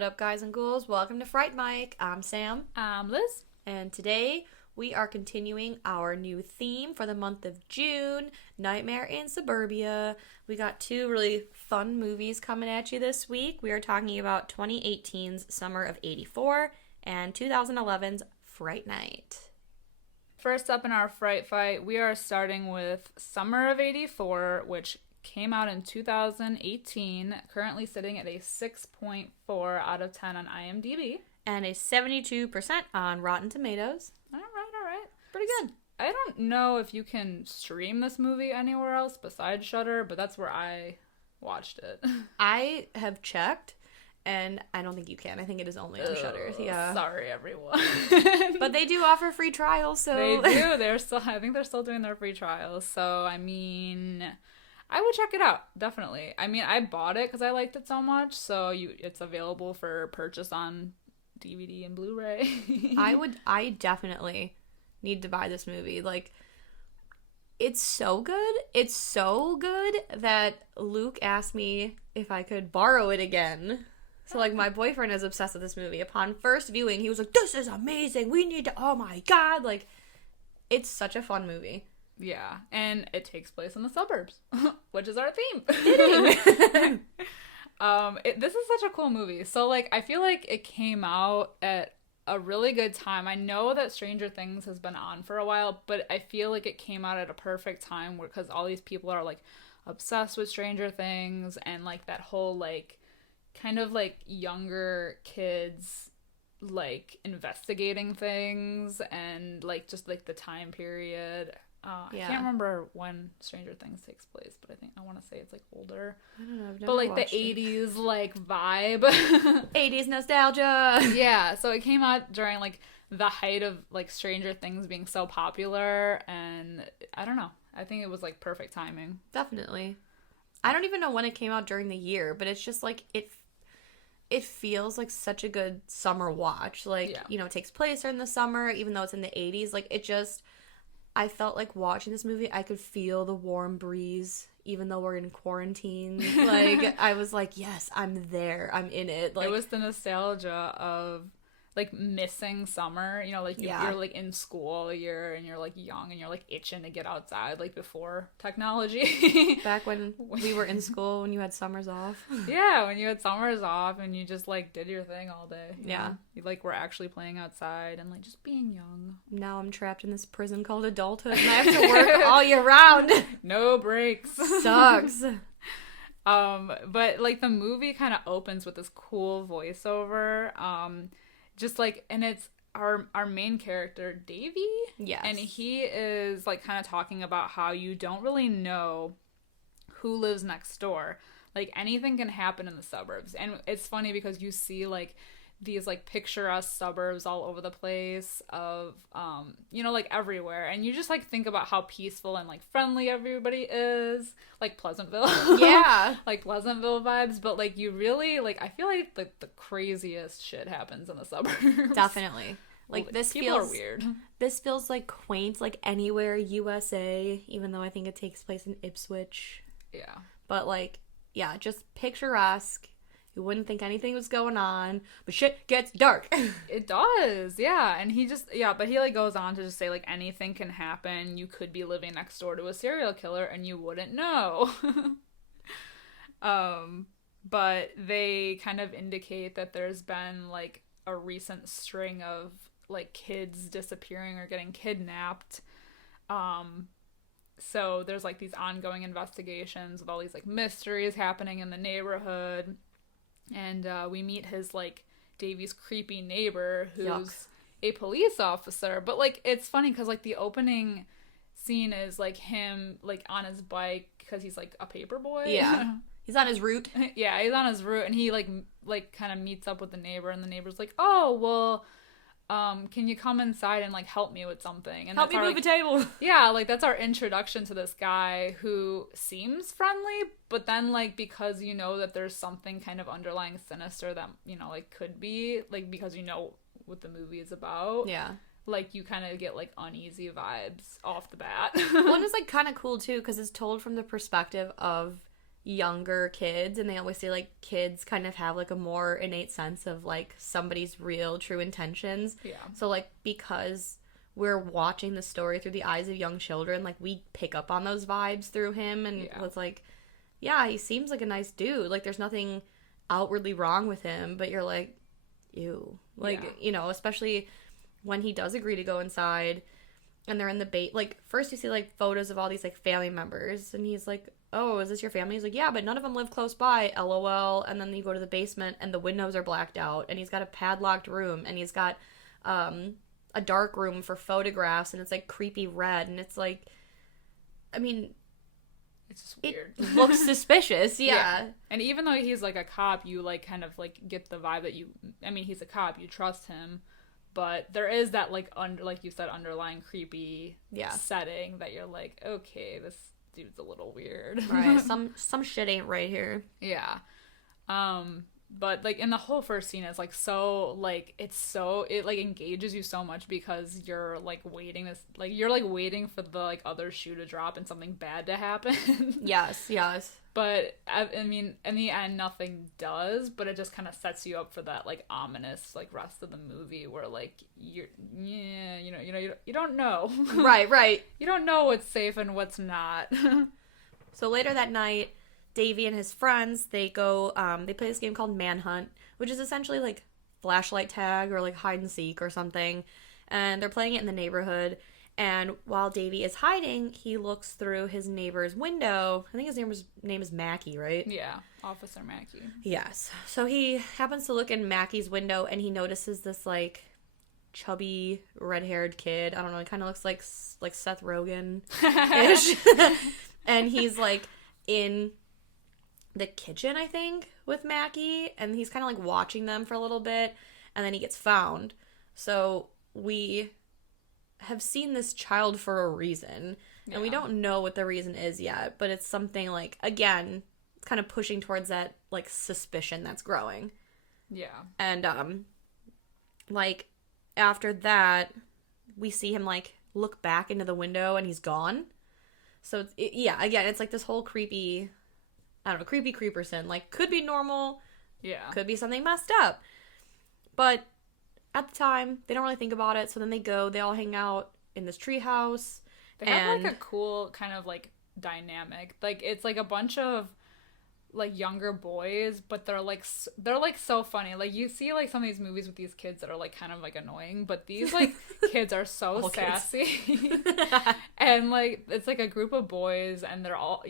What up, guys and ghouls? Welcome to Fright Night. I'm Sam. I'm Liz. And today we are continuing our new theme for the month of June, Nightmare in Suburbia. We got two really fun movies coming at you this week. We are talking about 2018's Summer of 84 and 2011's Fright Night. First up in our Fright Fight, we are starting with Summer of 84, which came out in 2018, currently sitting at a 6.4 out of 10 on IMDb. And a 72% on Rotten Tomatoes. All right. Pretty good. I don't know if you can stream this movie anywhere else besides Shudder, but that's where I watched it. I have checked, and I don't think you can. I think it is only on Shudder. Yeah. Sorry, everyone. But they do offer free trials, so... They do. I think they're still doing their free trials, so, I mean... I would check it out, definitely. I mean, I bought it because I liked it so much, so it's available for purchase on DVD and Blu-ray. I definitely need to buy this movie. Like, it's so good. It's so good that Luke asked me if I could borrow it again. So, like, my boyfriend is obsessed with this movie. Upon first viewing, he was like, this is amazing. We need to, oh my God. Like, it's such a fun movie. Yeah, and it takes place in the suburbs, which is our theme. Fitting. This is such a cool movie. So, like, I feel like it came out at a really good time. I know that Stranger Things has been on for a while, but I feel like it came out at a perfect time because all these people are, like, obsessed with Stranger Things and, like, that whole, like, kind of, like, younger kids, like, investigating things and, like, just, like, the time period. Yeah. I can't remember when Stranger Things takes place, but I want to say it's like older. I don't know. I've never but like the watched it. 80s like vibe. 80s nostalgia. Yeah, so it came out during like the height of like Stranger Things being so popular, and I don't know. I think it was like perfect timing. Definitely. I don't even know when it came out during the year, but it's just like it feels like such a good summer watch. Like, Yeah. You know, it takes place during the summer, even though it's in the 80s. Like, it just... I felt like watching this movie, I could feel the warm breeze, even though we're in quarantine. Like, I was like, yes, I'm there. I'm in it. Like, it was the nostalgia of, like, missing summer. You know, like, you're, like, in school all year, and you're, like, young, and you're, like, itching to get outside, like, before technology. back when we were in school, when you had summers off. Yeah, when you had summers off, and you just, like, did your thing all day. Yeah. Know? You, like, were actually playing outside, and, like, just being young. Now I'm trapped in this prison called adulthood, and I have to work all year round. No breaks. Sucks. But, like, the movie kind of opens with this cool voiceover, just, like, and it's our main character, Davy. Yes. And he is, like, kind of talking about how you don't really know who lives next door. Like, anything can happen in the suburbs. And it's funny because you see, like, these, like, picturesque suburbs all over the place of, you know, like, everywhere. And you just, like, think about how peaceful and, like, friendly everybody is. Like, Pleasantville. Yeah. Like, Pleasantville vibes. But, like, you really, like, I feel like the craziest shit happens in the suburbs. Definitely. Like, Well, this people feels... are weird. This feels, like, quaint, like, anywhere USA, even though I think it takes place in Ipswich. Yeah. But, like, yeah, just picturesque. You wouldn't think anything was going on, but shit gets dark. It does, yeah. And but he, like, goes on to just say, like, anything can happen. You could be living next door to a serial killer and you wouldn't know. But they kind of indicate that there's been, like, a recent string of, like, kids disappearing or getting kidnapped. So there's, like, these ongoing investigations with all these, like, mysteries happening in the neighborhood. And we meet his, like, Davy's creepy neighbor who's a police officer. But, like, it's funny because, like, the opening scene is, like, him, like, on his bike because he's, like, a paper boy. Yeah. He's on his route. Yeah, he's on his route. And he, like kind of meets up with the neighbor. And the neighbor's like, oh, well... can you come inside and, like, help me with something? And help me move a table. Yeah, like, that's our introduction to this guy who seems friendly, but then, like, because you know that there's something kind of underlying sinister that, you know, like, could be, like, because you know what the movie is about. Yeah. Like, you kind of get, like, uneasy vibes off the bat. Well, and it's, like, kind of cool, too, because it's told from the perspective of younger kids, and they always say, like, kids kind of have, like, a more innate sense of, like, somebody's real, true intentions. Yeah. So, like, because we're watching the story through the eyes of young children, like, we pick up on those vibes through him, and it's like, yeah, he seems like a nice dude. Like, there's nothing outwardly wrong with him, but you're like, ew. Like, you know, especially when he does agree to go inside, and they're in the like, first you see, like, photos of all these, like, family members, and he's like, oh, is this your family? He's like, yeah, but none of them live close by, LOL. And then you go to the basement, and the windows are blacked out, and he's got a padlocked room, and he's got a dark room for photographs, and it's, like, creepy red, and it's like, I mean, it's just weird. It looks suspicious, yeah. And even though he's, like, a cop, you, like, kind of, like, get the vibe that he's a cop, you trust him, but there is that, like, like you said, underlying creepy setting that you're like, okay, this dude's a little weird. Right. Some shit ain't right here. Yeah. But, like, in the whole first scene, it's, like, so, like, it, like, engages you so much because you're, like, waiting for the, like, other shoe to drop and something bad to happen. Yes. But, I mean, in the end, nothing does, but it just kind of sets you up for that, like, ominous, like, rest of the movie where, like, you don't know. Right. You don't know what's safe and what's not. So later that night, Davey and his friends, they go, they play this game called Manhunt, which is essentially, like, flashlight tag or, like, hide and seek or something, and they're playing it in the neighborhood, and while Davey is hiding, he looks through his neighbor's window. I think his name is Mackie, right? Yeah, Officer Mackie. Yes. So he happens to look in Mackie's window, and he notices this, like, chubby, red-haired kid. I don't know, he kind of looks like Seth Rogen-ish. And he's, like, in the kitchen, I think, with Mackie, and he's kind of, like, watching them for a little bit, and then he gets found. So we have seen this child for a reason, and we don't know what the reason is yet, but it's something, like, again, it's kind of pushing towards that, like, suspicion that's growing. Yeah. And, like, after that, we see him, like, look back into the window, and he's gone. So, again, it's, like, this whole creepy, I don't know, creepy creeperson. Like, could be normal. Yeah. Could be something messed up. But at the time, they don't really think about it. So then they all hang out in this treehouse. They have, like, a cool kind of, like, dynamic. Like, it's, like, a bunch of, like, younger boys, but they're, like, so funny. Like, you see, like, some of these movies with these kids that are, like, kind of, like, annoying, but these, like, kids are so sassy. And, like, it's, like, a group of boys, and they're all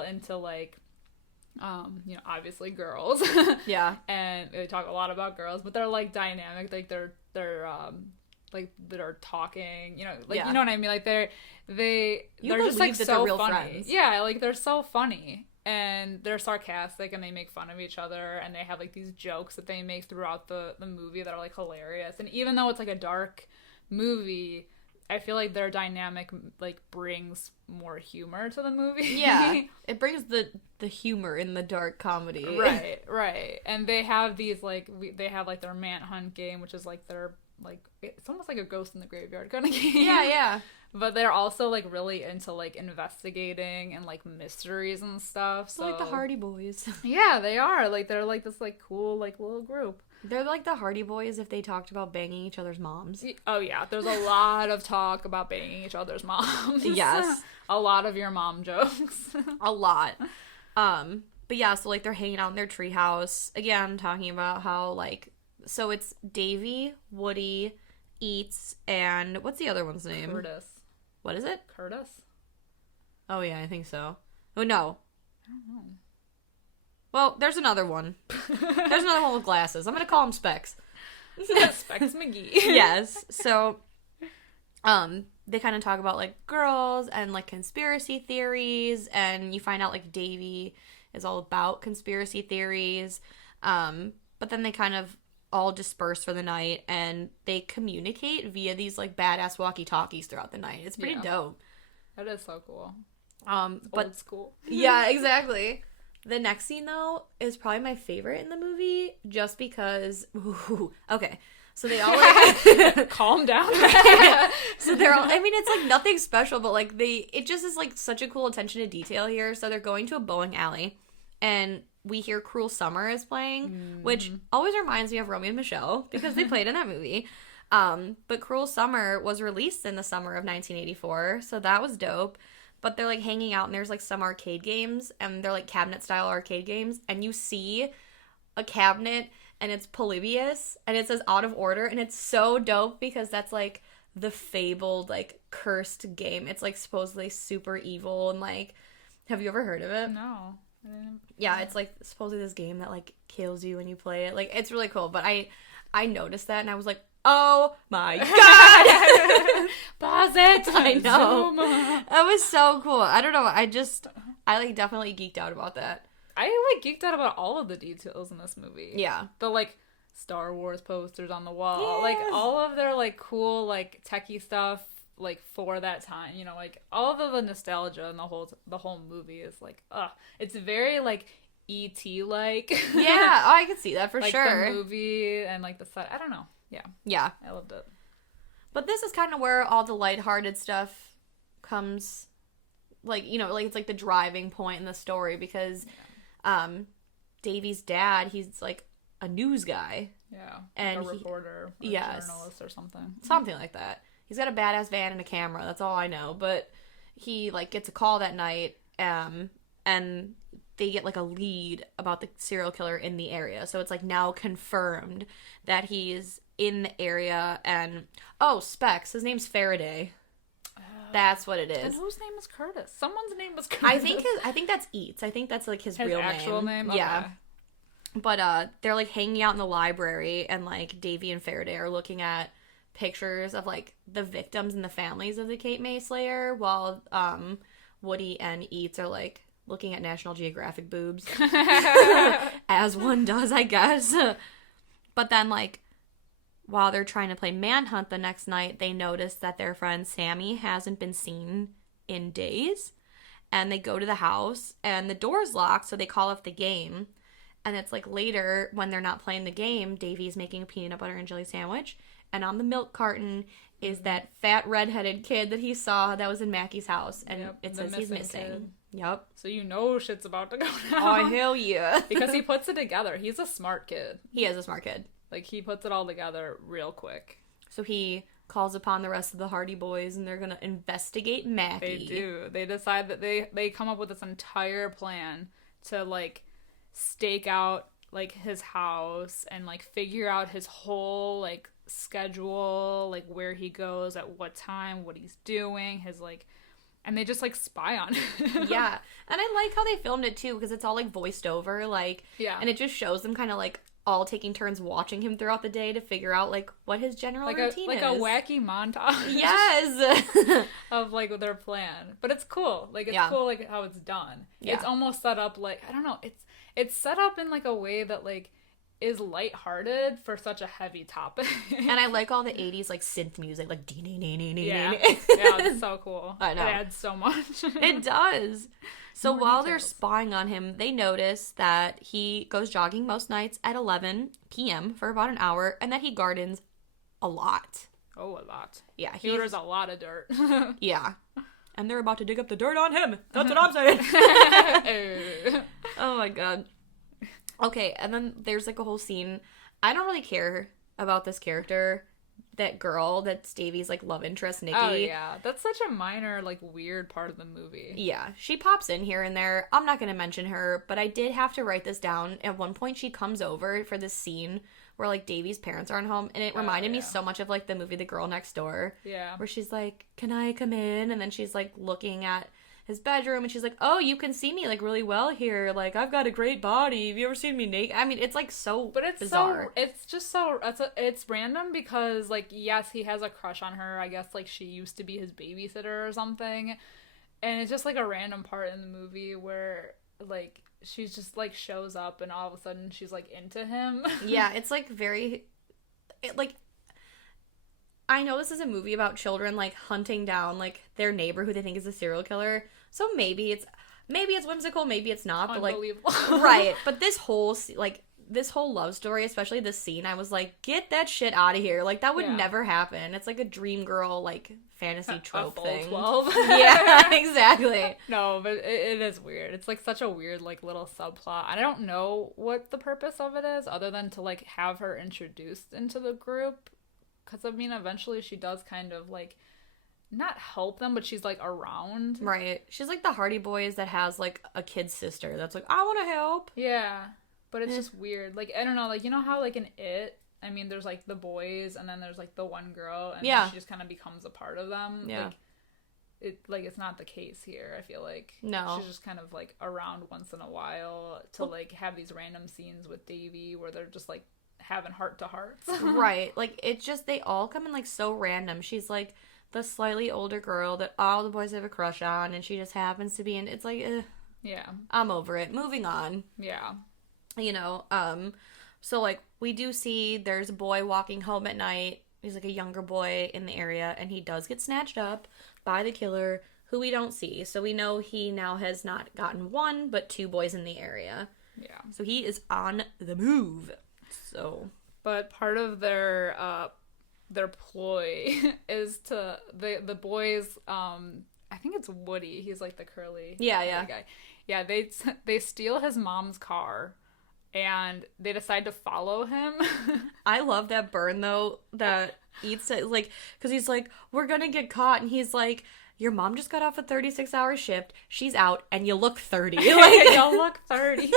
into, like, obviously girls. Yeah. And they talk a lot about girls, but they're, like, dynamic. Like, they're talking, like, you know what I mean? Like, they're just, like, so real funny. Friends. Yeah, like, they're so funny. And they're sarcastic, and they make fun of each other, and they have, like, these jokes that they make throughout the movie that are, like, hilarious. And even though it's, like, a dark movie, I feel like their dynamic, like, brings more humor to the movie. Yeah, it brings the humor in the dark comedy. Right. And they have these, like, they have, like, their manhunt game, which is, like, their, like, it's almost like a Ghost in the Graveyard kind of game. Yeah. But they're also, like, really into, like, investigating and, like, mysteries and stuff. So, like the Hardy Boys. Yeah, they are. Like, they're, like, this, like, cool, like, little group. They're like the Hardy Boys if they talked about banging each other's moms. Oh, yeah. There's a lot of talk about banging each other's moms. Yes. A lot of your mom jokes. A lot. But yeah, so, like, they're hanging out in their treehouse. Again, talking about how, like, so it's Davey, Woody, Eats, and what's the other one's name? Curtis. What is it? Curtis? Oh, yeah, I think so. Oh, no. I don't know. Well, there's another one. There's another one with glasses. I'm going to call him Specs. Specs McGee. Yes. So, they kind of talk about, like, girls and, like, conspiracy theories, and you find out, like, Davey is all about conspiracy theories. But then they kind of all disperse for the night, and they communicate via these, like, badass walkie-talkies throughout the night. It's pretty dope. That is so cool. But old school. Yeah, exactly. The next scene, though, is probably my favorite in the movie, just because... Ooh, okay. So they all, like... Calm down. So they're all... I mean, it's, like, nothing special, but, like, it just is, like, such a cool attention to detail here. So they're going to a bowling alley, and we hear Cruel Summer is playing, which always reminds me of Romeo and Michelle because they played in that movie. But Cruel Summer was released in the summer of 1984, so that was dope. But they're, like, hanging out, and there's, like, some arcade games, and they're, like, cabinet-style arcade games, and you see a cabinet, and it's Polybius, and it says out of order, and it's so dope because that's, like, the fabled, like, cursed game. It's, like, supposedly super evil, and, like, have you ever heard of it? No. Yeah, it's, like, supposedly this game that, like, kills you when you play it. Like, it's really cool, but I noticed that, and I was like, oh my god! Pause it! I know. That was so cool. I don't know. I like definitely geeked out about that. I like geeked out about all of the details in this movie. Yeah. The like Star Wars posters on the wall. Yeah. Like all of their like cool like techie stuff like for that time. You know, like all of the nostalgia and the whole movie is like it's very like E.T. like. Yeah, I could see that for like sure. The movie and like the set. I don't know. Yeah. Yeah. I loved it. But this is kind of where all the lighthearted stuff comes, like, you know, like it's like the driving point in the story because Davy's dad, he's like a news guy. Yeah. And like a reporter or yes, journalist or something. Something like that. He's got a badass van and a camera, that's all I know. But he like gets a call that night and they get like a lead about the serial killer in the area. So it's like now confirmed that he's in the area and Specs, his name's Faraday. That's what it is. And whose name is Curtis? Someone's name was Curtis. I think that's Eats. I think that's like his real actual name. Okay. Yeah. But they're like hanging out in the library and like Davy and Faraday are looking at pictures of like the victims and the families of the Cape May Slayer while Woody and Eats are like looking at National Geographic boobs. As one does, I guess. But then like while they're trying to play Manhunt the next night, they notice that their friend Sammy hasn't been seen in days. And they go to the house, and the door's locked, so they call off the game. And it's like later, when they're not playing the game, Davy's making a peanut butter and jelly sandwich. And on the milk carton is that fat redheaded kid that he saw that was in Mackie's house. And it says he's missing. Kid. Yep. So you know shit's about to go down. Oh, hell yeah. Because he puts it together. He's a smart kid. He is a smart kid. Like, he puts it all together real quick. So he calls upon the rest of the Hardy Boys, and they're going to investigate Mackie. They do. They decide that they come up with this entire plan to, like, stake out, like, his house and, like, figure out his whole, like, schedule, like, where he goes, at what time, what he's doing, his, like... And they just, like, spy on him. Yeah. And I like how they filmed it, too, because it's all, like, voiced over, like... Yeah. And it just shows them kind of, like... all taking turns watching him throughout the day to figure out, like, what his general routine is. Like a wacky montage. Yes! of, like, their plan. But it's cool. Like, it's cool, like, how it's done. Yeah. It's almost set up, like, I don't know, it's set up in, like, a way that, like, is lighthearted for such a heavy topic. And I like all the 80s, like, synth music, like, yeah. Yeah, it's so cool. I know. It adds so much. It does. So More while details. they're spying on him, they notice that he goes jogging most nights at 11 p.m. for about an hour, and that he gardens a lot. Oh, a lot. Yeah. He orders a lot of dirt. Yeah. And they're about to dig up the dirt on him. That's what I'm saying. Oh my god. Okay, and then there's like a whole scene. I don't really care about this character. That girl that's Davy's like love interest, Nikki. Oh yeah, that's such a minor like weird part of the movie. Yeah, she pops in here and there. I'm not gonna mention her, but I did have to write this down. At one point she comes over for this scene where like Davy's parents aren't home, and it reminded me so much of like the movie The Girl Next Door. Yeah, where she's like, can I come in? And then she's like looking at his bedroom, and she's like, oh, you can see me like really well here, like I've got a great body, have you ever seen me naked? I mean, it's like so but it's bizarre. It's just so it's random because like yes, he has a crush on her. I guess like she used to be his babysitter or something, and it's just like a random part in the movie where like she's just like shows up and all of a sudden she's like into him. Yeah, it's like like I know this is a movie about children like hunting down like their neighbor who they think is a serial killer. So maybe it's whimsical, maybe it's not, but like unbelievable. right. But this whole like this whole love story, especially this scene, I was like, get that shit out of here. Like, that would never happen. It's like a dream girl, like, fantasy trope thing. 12. Yeah, exactly. No, but it is weird. It's like such a weird, like, little subplot. I don't know what the purpose of it is, other than to, like, have her introduced into the group. Because, I mean, eventually she does kind of, like, not help them, but she's, like, around. Right. She's like the Hardy Boys that has, like, a kid sister that's like, I want to help. Yeah. But it's just weird. Like, I don't know, like, you know how, like, in It, I mean, there's, like, the boys, and then there's, like, the one girl, and then she just kind of becomes a part of them. Yeah. Like, it's not the case here, I feel like. No. She's just kind of, like, around once in a while to, like, have these random scenes with Davy where they're just, like, having heart-to-hearts. Right. Like, it's just, they all come in, like, so random. She's, like, the slightly older girl that all the boys have a crush on, and she just happens to be in, it's like, yeah. I'm over it. Moving on. Yeah. You know, so, like, we do see there's a boy walking home at night. He's, like, a younger boy in the area, and he does get snatched up by the killer, who we don't see. So we know he now has not gotten one, but two boys in the area. Yeah. So he is on the move. So. But part of their ploy is to the boys, I think it's Woody, he's like the curly guy. Yeah, they steal his mom's car and they decide to follow him. I love that burn though that Eats it, like, because he's like, we're gonna get caught, and he's like, your mom just got off a 36-hour shift, she's out, and you look 30. Like, y'all look 30.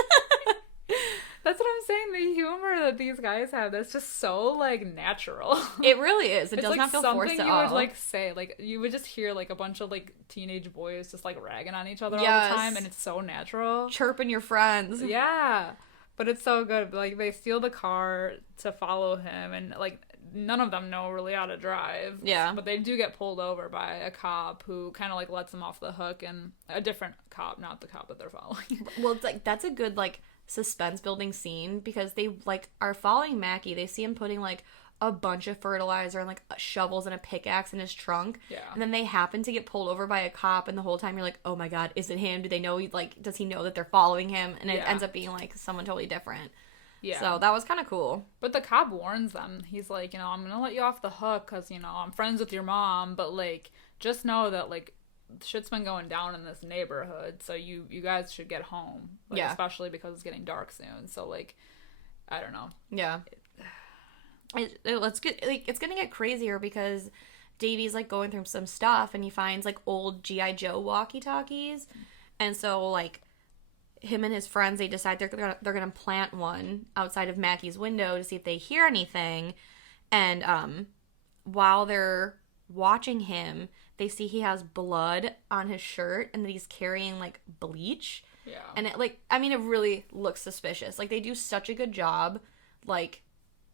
That's what I'm saying. The humor that these guys have, that's just so, like, natural. It really is. It it's does like not feel forced at all. Something you would, like, say. Like, you would just hear, like, a bunch of, like, teenage boys just, like, ragging on each other all the time, and it's so natural. Chirping your friends. Yeah. But it's so good. Like, they steal the car to follow him, and, like, none of them know really how to drive. Yeah. But they do get pulled over by a cop who kind of, like, lets them off the hook, and a different cop, not the cop that they're following. Well, it's, like, that's a good, like, suspense building scene, because they, like, are following Mackie. They see him putting, like, a bunch of fertilizer and, like, shovels and a pickaxe in his trunk. Yeah. And then they happen to get pulled over by a cop, and the whole time you're like, oh my god, is it him? Do they know, like, does he know that they're following him? And it ends up being, like, someone totally different. Yeah. So that was kind of cool. But the cop warns them. He's like, you know, I'm gonna let you off the hook because, you know, I'm friends with your mom, but, like, just know that, like, shit's been going down in this neighborhood, so you guys should get home. Like, especially because it's getting dark soon. So, like, I don't know. Yeah. It's gonna get crazier because Davy's, like, going through some stuff, and he finds, like, old G.I. Joe walkie-talkies. And so, like, him and his friends, they decide they're gonna plant one outside of Mackie's window to see if they hear anything. And while they're watching him, they see he has blood on his shirt and that he's carrying, like, bleach. Yeah. And it, like, I mean, it really looks suspicious. Like, they do such a good job, like,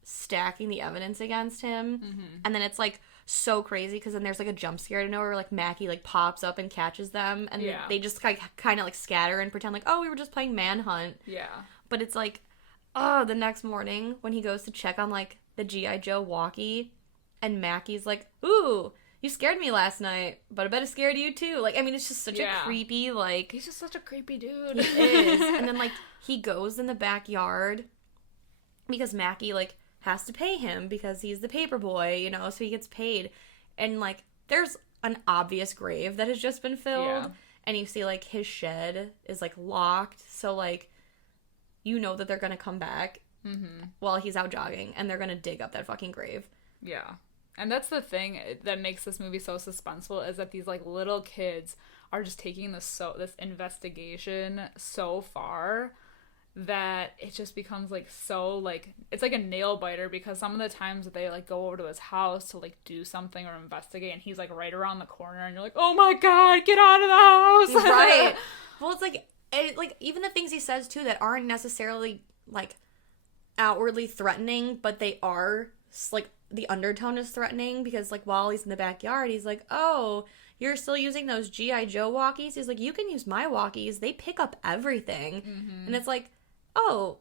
stacking the evidence against him. Mm-hmm. And then it's, like, so crazy because then there's, like, a jump scare to nowhere where, like, Mackie, like, pops up and catches them. And they just, like, kind of, like, scatter and pretend like, oh, we were just playing Manhunt. Yeah. But it's, like, oh, the next morning when he goes to check on, like, the G.I. Joe walkie, and Mackie's like, ooh, you scared me last night, but I bet it scared you too. Like, I mean, it's just such a creepy, like... He's just such a creepy dude. He is. And then, like, he goes in the backyard because Mackie, like, has to pay him because he's the paper boy, you know, so he gets paid. And, like, there's an obvious grave that has just been filled. And you see, like, his shed is, like, locked. So, like, you know that they're going to come back while he's out jogging, and they're going to dig up that fucking grave. Yeah. And that's the thing that makes this movie so suspenseful, is that these, like, little kids are just taking this investigation so far that it just becomes, like, so, like, it's like a nail biter, because some of the times that they, like, go over to his house to, like, do something or investigate, and he's, like, right around the corner, and you're like, oh my god, get out of the house! Right. Well, it's like, even the things he says, too, that aren't necessarily, like, outwardly threatening, but they are, like, the undertone is threatening, because, like, while he's in the backyard, he's like, oh, you're still using those G.I. Joe walkies? He's like, you can use my walkies. They pick up everything. Mm-hmm. And it's like, oh,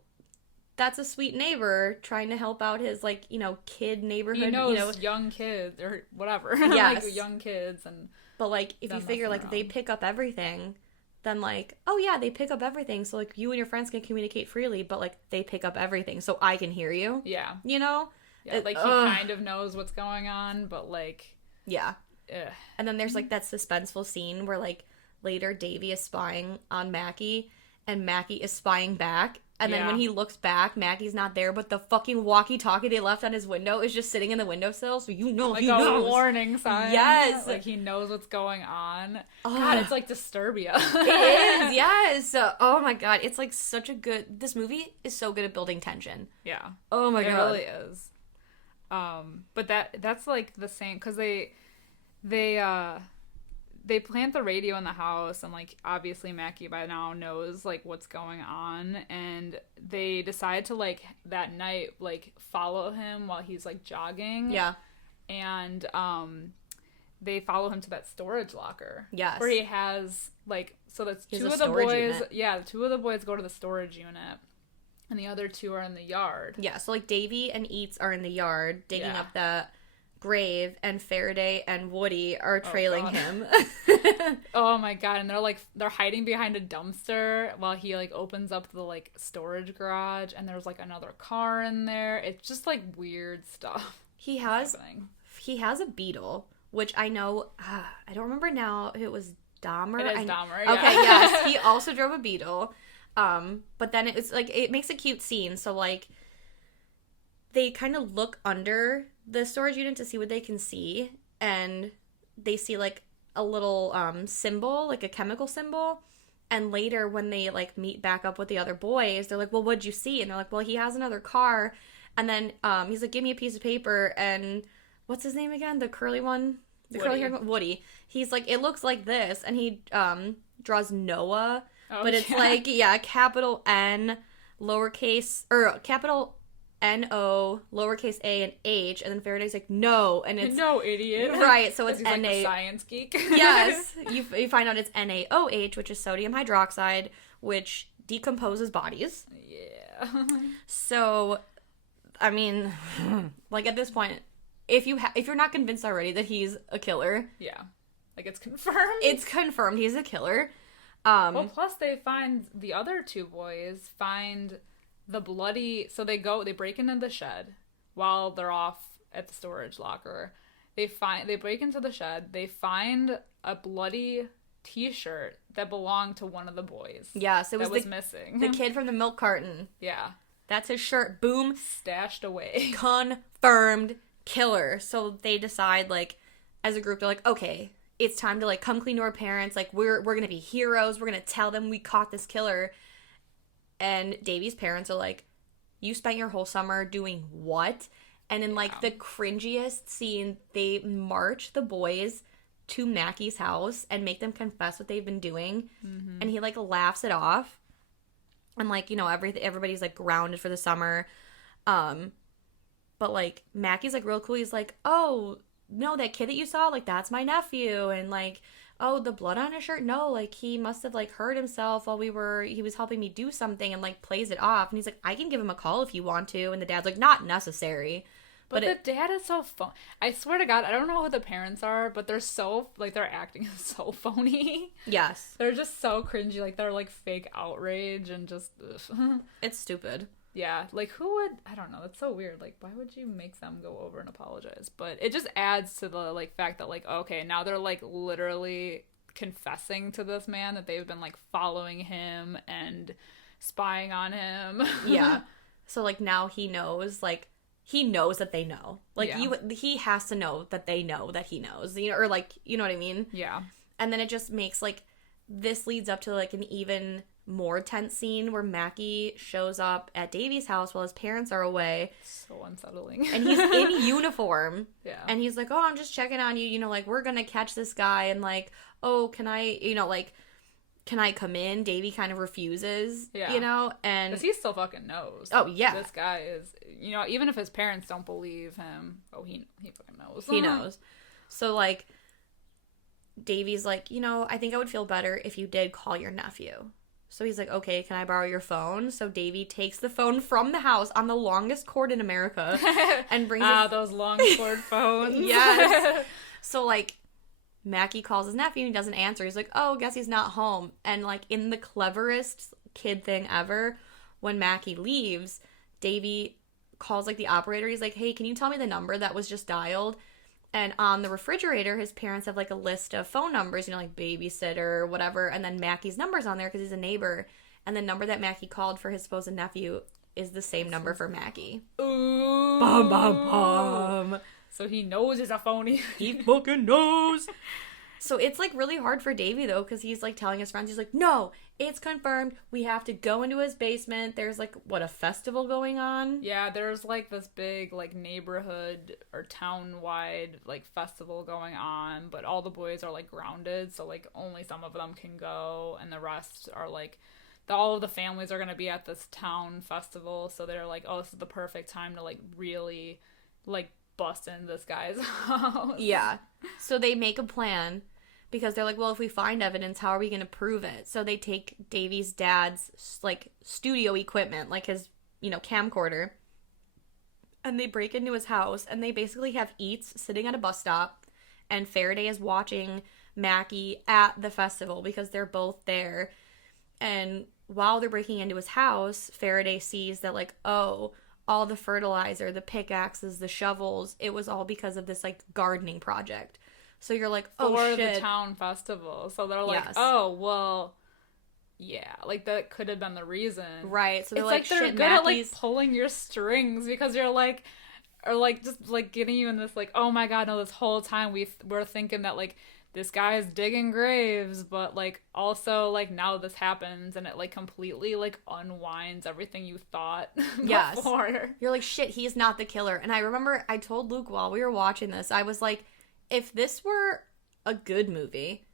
that's a sweet neighbor trying to help out his, like, you know, kid neighborhood. He knows, you know, young kids, or whatever. Yes. Like, young kids. And but, like, if you figure, like, they pick up everything, then, like, oh, yeah, they pick up everything. So, like, you and your friends can communicate freely, but, like, they pick up everything. So I can hear you. Yeah. You know? Yeah, like, he kind of knows what's going on, but, like... Yeah. Ugh. And then there's, like, that suspenseful scene where, like, later Davy is spying on Mackie, and Mackie is spying back. And then when he looks back, Mackie's not there, but the fucking walkie-talkie they left on his window is just sitting in the windowsill, so you know, like, he knows. Like a warning sign. Yes. Like, he knows what's going on. God, it's like Disturbia. It is, yes. Oh my god, it's like such a good... This movie is so good at building tension. Yeah. Oh my god. It really is. But that's like the same, because they plant the radio in the house, and, like, obviously Mackie by now knows, like, what's going on, and they decide to, like, that night, like, follow him while he's, like, jogging. Yeah. And, they follow him to that storage locker. Yes. Where he has, like, so that's two of the boys go to the storage unit, and the other two are in the yard. Yeah, so, like, Davy and Eats are in the yard digging up the grave, and Faraday and Woody are trailing him. Oh my god, and they're hiding behind a dumpster while he, like, opens up the, like, storage garage, and there's, like, another car in there. It's just, like, weird stuff. He has a Beetle, which I know, I don't remember now if it was Dahmer. It is Dahmer, yeah. Okay, yes, he also drove a Beetle. But then it's, like, it makes a cute scene, so, like, they kind of look under the storage unit to see what they can see, and they see, like, a little symbol, like a chemical symbol, and later when they, like, meet back up with the other boys, they're like, well, what'd you see? And they're like, well, he has another car. And then he's like, give me a piece of paper, and what's his name again? The curly one? The curly haired one? Woody. He's like, it looks like this, and he draws Noah, but it's like, capital N, lowercase, or capital N-O, lowercase a, and H, and then Faraday's like, no, and it's... No, idiot. Right, so it's N-A... N-A... Like science geek. Yes, you find out it's NaOH, which is sodium hydroxide, which decomposes bodies. Yeah. So, I mean, like, at this point, if you're not convinced already that he's a killer... Yeah. Like, it's confirmed. It's confirmed he's a killer. Well, plus they find... The other two boys find... the bloody... So they break into the shed while they're off at the storage locker. They break into the shed. They find a bloody t-shirt that belonged to one of the boys. Yes, it was missing. The kid from the milk carton. Yeah. That's his shirt. Boom. Stashed away. Confirmed killer. So they decide, like, as a group, they're like, okay, it's time to, like, come clean to our parents. Like, we're gonna be heroes. We're gonna tell them we caught this killer. And Davy's parents are like, you spent your whole summer doing what? And in, like, the cringiest scene, they march the boys to Mackie's house and make them confess what they've been doing. Mm-hmm. And he, like, laughs it off. And, like, you know, everybody's, like, grounded for the summer. But, like, Mackie's, like, real cool. He's like, oh, no, that kid that you saw, like, that's my nephew. And, like... oh, the blood on his shirt? No, like, he must have, like, hurt himself while he was helping me do something, and, like, plays it off. And he's like, I can give him a call if you want to. And the dad's like, not necessary. But the dad is so phony. I swear to God, I don't know who the parents are, but they're so, like, their acting is so phony. Yes. They're just so cringy. Like, they're, like, fake outrage and just, ugh. It's stupid. Yeah, like, who would, I don't know, that's so weird. Like, why would you make them go over and apologize? But it just adds to the, like, fact that, like, okay, now they're, like, literally confessing to this man that they've been, like, following him and spying on him. Yeah. So, like, now he knows, like, he knows that they know. Like, he has to know that they know that he knows. You know, or, like, you know what I mean? Yeah. And then it just makes, like, this leads up to, like, an even... more tense scene where Mackie shows up at Davy's house while his parents are away. So unsettling. And he's in uniform. Yeah. And he's like, oh, I'm just checking on you. You know, like, we're going to catch this guy. And, like, oh, can I, you know, like, can I come in? Davy kind of refuses, you know? And because he still fucking knows. Oh, yeah. This guy is, you know, even if his parents don't believe him, he fucking knows. He knows. So, like, Davy's like, you know, I think I would feel better if you did call your nephew. So he's like, okay, can I borrow your phone? So Davy takes the phone from the house on the longest cord in America and brings it. Those long cord phones. Yes. So, like, Mackie calls his nephew and he doesn't answer. He's like, oh, guess he's not home. And, like, in the cleverest kid thing ever, when Mackie leaves, Davy calls, like, the operator. He's like, hey, can you tell me the number that was just dialed? And on the refrigerator, his parents have, like, a list of phone numbers, you know, like babysitter or whatever. And then Mackie's number's on there because he's a neighbor. And the number that Mackie called for his supposed nephew is the same number for Mackie. Ooh. Bum, bum, bum. So he knows it's a phony. He fucking knows. So it's, like, really hard for Davy, though, because he's, like, telling his friends, he's like, no, it's confirmed. We have to go into his basement. There's, like, what, a festival going on? Yeah, there's, like, this big, like, neighborhood or town-wide, like, festival going on, but all the boys are, like, grounded, so, like, only some of them can go, and the rest are, like, all of the families are going to be at this town festival, so they're like, oh, this is the perfect time to, like, really, like, bust into this guy's house. Yeah. So they make a plan because they're like, well, if we find evidence, how are we going to prove it? So they take Davy's dad's, like, studio equipment, like his, you know, camcorder, and they break into his house, and they basically have Eats sitting at a bus stop, and Faraday is watching Mackie at the festival because they're both there. And while they're breaking into his house, Faraday sees that, like, oh, all the fertilizer, the pickaxes, the shovels, it was all because of this, like, gardening project. So you're like, oh, for shit. the town festival. So they're like, Yes. oh, well, yeah, like, that could have been the reason. Right. So they're it's like, they're shit, good at, like, Mackie's... pulling your strings because you're like, or, like, just, like, getting you in this, like, oh my god, no, this whole time we're thinking that, like, this guy's digging graves, but, like, also, like, now this happens, and it, like, completely, like, unwinds everything you thought before. You're like, shit, he's not the killer. And I remember I told Luke while we were watching this, I was like, if this were a good movie,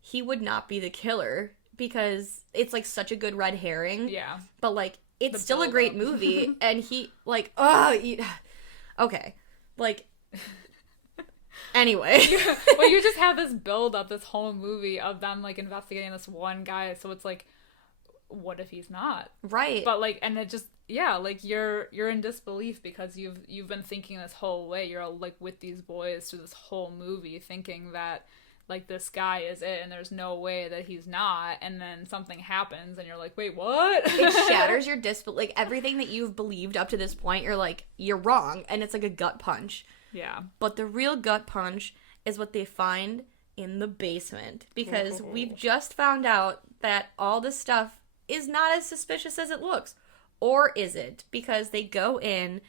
he would not be the killer, because it's, like, such a good red herring. Yeah. But, like, it's The still a great build-up. movie, and he, like, okay. Like... Anyway. Well, you just have this build up, this whole movie of them, like, investigating this one guy, so it's like, what if he's not? Right. But, like, and it just, yeah, like, you're in disbelief because you've been thinking this whole way, you're, like, with these boys through this whole movie thinking that, like, this guy is it and there's no way that he's not, and then something happens and you're like, wait, what? It shatters your disbelief. Like, everything that you've believed up to this point, you're like, you're wrong, and it's like a gut punch. Yeah. But the real gut punch is what they find in the basement. Because we've just found out that all this stuff is not as suspicious as it looks. Or is it? Because they go in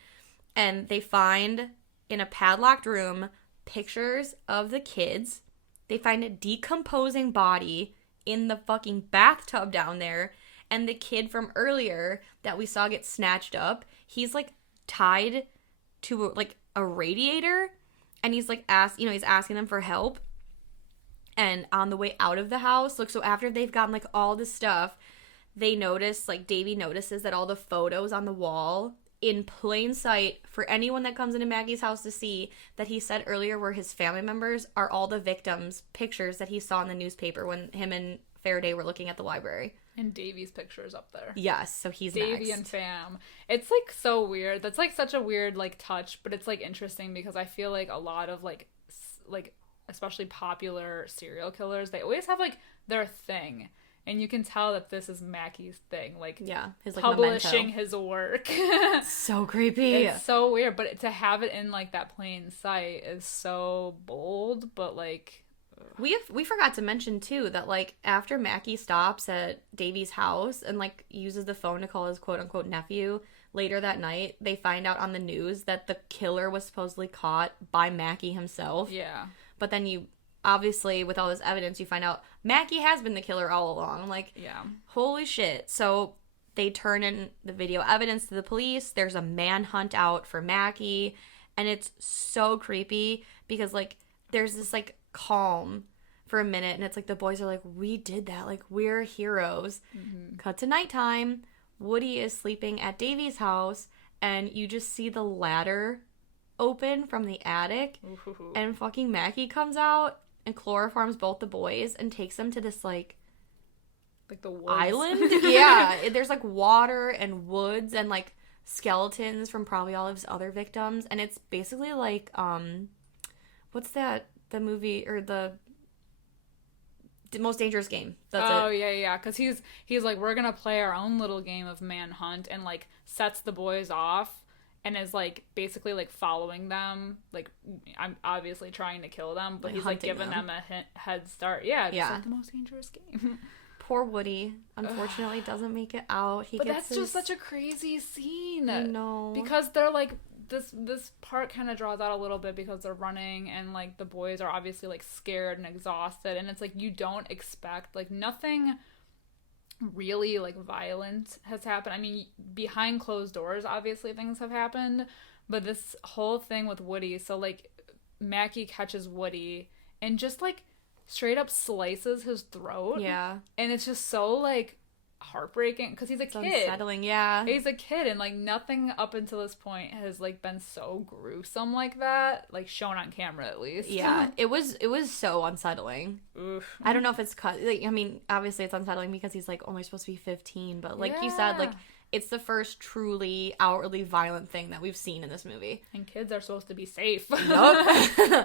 and they find, in a padlocked room, pictures of the kids. They find a decomposing body in the fucking bathtub down there. And the kid from earlier that we saw get snatched up, he's, like, tied to, like, a radiator, and he's, like, he's asking them for help. And on the way out of the house, so after they've gotten, like, all this stuff, they notice, like, Davy notices that all the photos on the wall, in plain sight for anyone that comes into Maggie's house to see, that he said earlier were his family members, are all the victims' pictures that he saw in the newspaper when him and Faraday were looking at the library. And Davy's picture's up there. Yes, so he's Davy next. and fam. It's, like, so weird. That's, like, such a weird, like, touch, but it's, like, interesting because I feel like a lot of, like, especially popular serial killers, they always have, like, their thing. And you can tell that this is Mackie's thing. Like, yeah, his, like, publishing memento. his work. So creepy. It's so weird, but to have it in, like, that plain sight is so bold, but, like... We forgot to mention, too, that, like, after Mackie stops at Davy's house and, like, uses the phone to call his quote-unquote nephew, later that night, they find out on the news that the killer was supposedly caught by Mackie himself. Yeah. But then you, obviously, with all this evidence, you find out Mackie has been the killer all along. I'm like, yeah. Holy shit. So they turn in the video evidence to the police. There's a manhunt out for Mackie. And it's so creepy because, like, there's this, like, calm for a minute, and it's like the boys are like, we did that, like, we're heroes. Mm-hmm. Cut to nighttime. Woody is sleeping at Davy's house, and you just see the ladder open from the attic. Ooh. And fucking Mackie comes out and chloroforms both the boys and takes them to this, like the woods. Island. Yeah, there's, like, water and woods and, like, skeletons from probably all of his other victims, and it's basically like what's that, the movie or the Most dangerous game. That's it. Yeah. Because he's like, we're gonna play our own little game of manhunt, and like sets the boys off, and is like basically like following them. Like, I'm obviously trying to kill them, but he's like giving them a head start. Yeah, just like the most dangerous game. Poor Woody, unfortunately, doesn't make it out. But that's just such a crazy scene. I know. Because they're like, this part kind of draws out a little bit because they're running, and like the boys are obviously like scared and exhausted, and it's like you don't expect, like, nothing really like violent has happened. I mean, behind closed doors obviously things have happened, but this whole thing with Woody, so like Mackie catches Woody and just like straight up slices his throat. Yeah. And it's just so like heartbreaking because he's a kid. Unsettling, yeah. He's a kid, and like nothing up until this point has like been so gruesome like that, like shown on camera at least. Yeah, it was so unsettling. Oof. I don't know if it's like, I mean, obviously it's unsettling because he's like only supposed to be 15, but like you said, like it's the first truly outwardly violent thing that we've seen in this movie. And kids are supposed to be safe. Nope.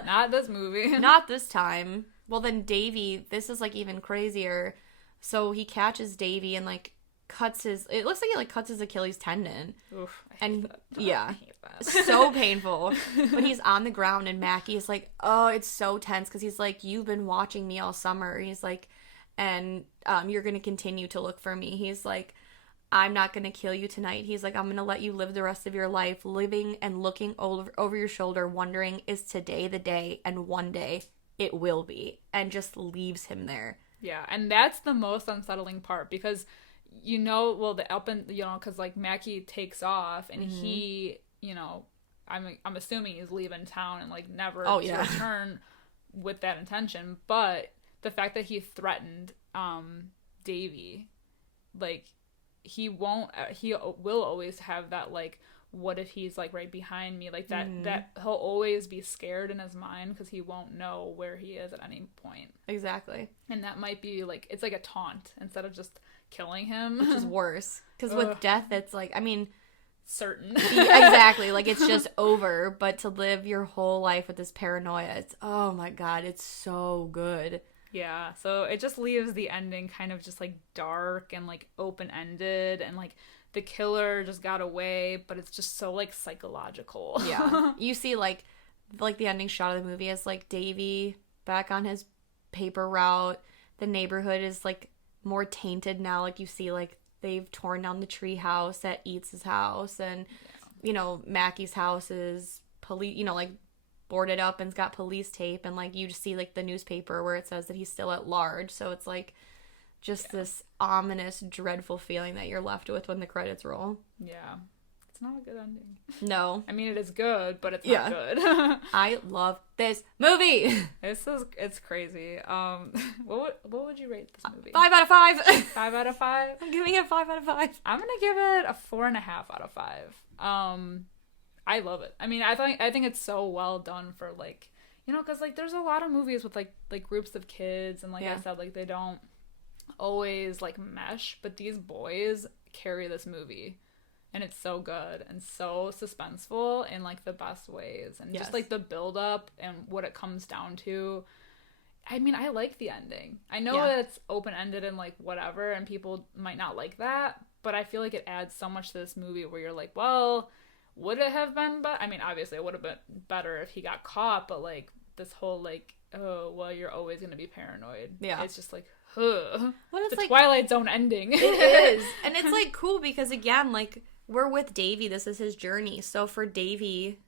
Not this movie. Not this time. Well, then Davy, this is like even crazier. So he catches Davy and like cuts his, it looks like he like cuts his Achilles tendon. Oof, I hate that. Yeah, I hate that. So painful. But he's on the ground, and Mackie is like, oh, it's so tense because he's like, you've been watching me all summer. He's like, and you're gonna continue to look for me. He's like, I'm not gonna kill you tonight. He's like, I'm gonna let you live the rest of your life living and looking over your shoulder, wondering, is today the day? And one day it will be. And just leaves him there. Yeah, and that's the most unsettling part because, you know, well, because like Mackie takes off and he, you know, I'm assuming he's leaving town and like never to return with that intention. But the fact that he threatened Davy, like he will always have that like, what if he's like right behind me, like that he'll always be scared in his mind because he won't know where he is at any point. Exactly. And that might be like, it's like a taunt instead of just killing him, which is worse because with death it's like, I mean, certain. Exactly, like it's just over. But to live your whole life with this paranoia, it's, oh my god, it's so good. Yeah, so it just leaves the ending kind of just like dark and like open-ended, and like the killer just got away, but it's just so like psychological. Yeah. You see like the ending shot of the movie is like Davy back on his paper route. The neighborhood is like more tainted now. Like you see like they've torn down the tree house that Eats' house, and you know, Mackie's house is police, you know, like boarded up and it's got police tape, and like you just see like the newspaper where it says that he's still at large. So it's like just this ominous, dreadful feeling that you're left with when the credits roll. Yeah. It's not a good ending. No. I mean, it is good, but it's not good. I love this movie. It's crazy. What would you rate this movie? 5 out of 5. 5 out of 5? I'm giving it 5 out of 5. I'm gonna give it a 4.5 out of 5. I love it. I mean, I think it's so well done for like, you know, because like there's a lot of movies with like groups of kids, and like I said, like they don't always like mesh, but these boys carry this movie, and it's so good and so suspenseful in like the best ways, and just like the build up and what it comes down to. I mean, I like the ending. I know that it's open-ended and like whatever, and people might not like that, but I feel like it adds so much to this movie where you're like, well, would it have been I mean, obviously it would have been better if he got caught, but like this whole like, oh, well, you're always going to be paranoid. Yeah. It's just like, well, it's the like, Twilight Zone ending. It is. And it's like cool because again, like we're with Davy. This is his journey. So for Davy,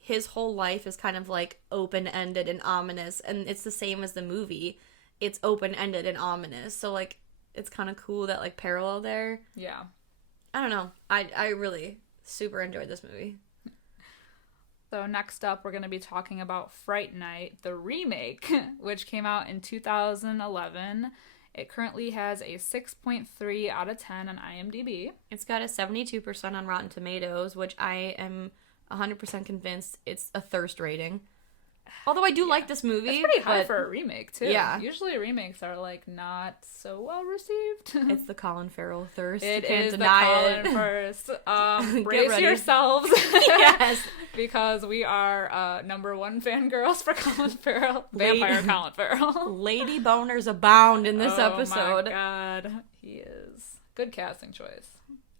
his whole life is kind of like open-ended and ominous. And it's the same as the movie. It's open-ended and ominous. So like, it's kind of cool that like parallel there. Yeah. I don't know. I really super enjoyed this movie. So next up, we're going to be talking about Fright Night, the remake, which came out in 2011. It currently has a 6.3 out of 10 on IMDb. It's got a 72% on Rotten Tomatoes, which I am 100% convinced it's a thirst rating. Although I do like this movie. It's pretty high for a remake, too. Yeah. Usually remakes are, like, not so well received. It's the Colin Farrell thirst. It you can't is deny the Colin it. first. Brace ready. yourselves. Yes. Because we are number one fangirls for Colin Farrell. Vampire Colin Farrell. Lady boners abound in this Oh episode. my god. He is. Good casting choice.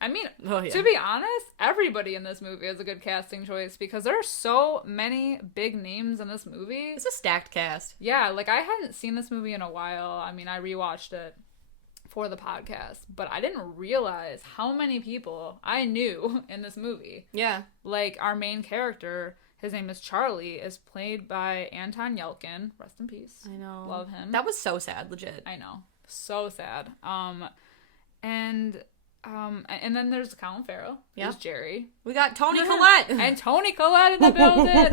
I mean, Oh, yeah. to be honest, everybody in this movie is a good casting choice because there are so many big names in this movie. It's a stacked cast. Yeah, like I hadn't seen this movie in a while. I mean, I rewatched it for the podcast, but I didn't realize how many people I knew in this movie. Yeah. Like our main character, his name is Charlie, is played by Anton Yelchin. Rest in peace. I know. Love him. That was so sad, legit. I know. So sad. And then there's Colin Farrell. Yeah. Who's Jerry. We got Toni Collette. And Toni Collette in the building.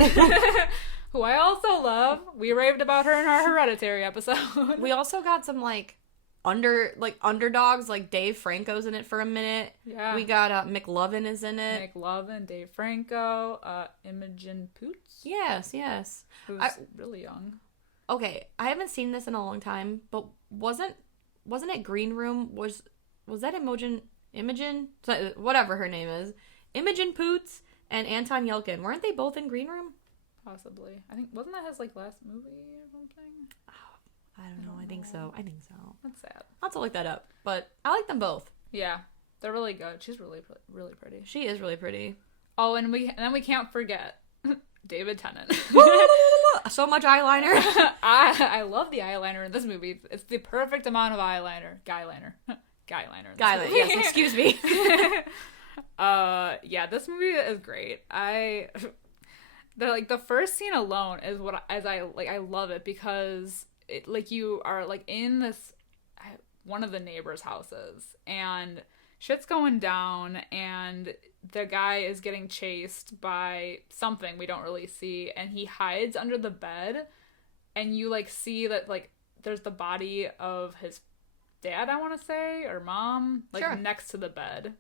Who I also love. We raved about her in our Hereditary episode. We also got some underdogs, like Dave Franco's in it for a minute. Yeah. We got McLovin is in it. McLovin, Dave Franco, Imogen Poots. Yes. Who's really young. Okay, I haven't seen this in a long time, but wasn't it Green Room? Was that Imogen, whatever her name is, Imogen Poots and Anton Yelchin? Weren't they both in Green Room? Possibly. I think, wasn't that his last movie or something? I don't know. I think so. That's sad. I'll have to look that up. But I like them both. Yeah, they're really good. She's really, really pretty. She is really pretty. Oh, and then we can't forget David Tennant. So much eyeliner. I love the eyeliner in this movie. It's the perfect amount of eyeliner. Guyliner. Yes, excuse me. Yeah, this movie is great. The first scene alone is I love it because it, like, you are like in this one of the neighbors' houses and shit's going down and the guy is getting chased by something we don't really see and he hides under the bed and you like see that like there's the body of his dad, I want to say, or mom, like Sure. next to the bed.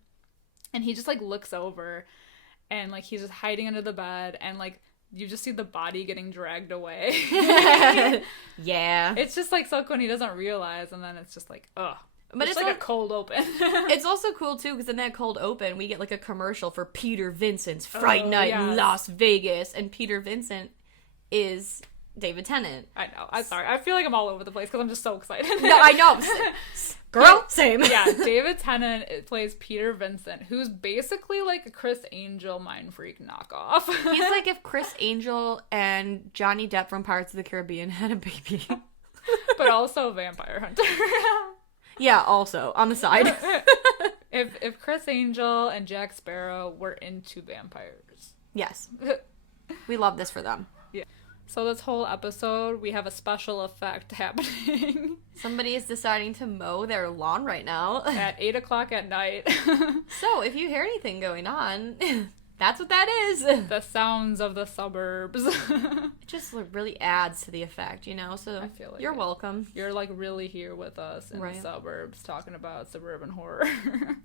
And he just like looks over and like he's just hiding under the bed and like you just see the body getting dragged away. Yeah. It's just like so cool and he doesn't realize and then it's just like, ugh. But it's like like a cold open. It's also cool too because in that cold open we get like a commercial for Peter Vincent's Fright Night in yes. Las Vegas, and Peter Vincent is David Tennant. I know. I'm sorry. I feel like I'm all over the place because I'm just so excited. No, I know. Girl, same. Yeah, David Tennant plays Peter Vincent, who's basically like a Chris Angel mind freak knockoff. He's like if Chris Angel and Johnny Depp from Pirates of the Caribbean had a baby. But also a vampire hunter. Yeah, also on the side. If Chris Angel and Jack Sparrow were into vampires. Yes. We love this for them. Yeah. So this whole episode, we have a special effect happening. Somebody is deciding to mow their lawn right now. At 8 o'clock at night. So if you hear anything going on, that's what that is. The sounds of the suburbs. It just really adds to the effect, you know? So I feel like you're it. welcome. You're like really here with us in Right. the suburbs talking about suburban horror.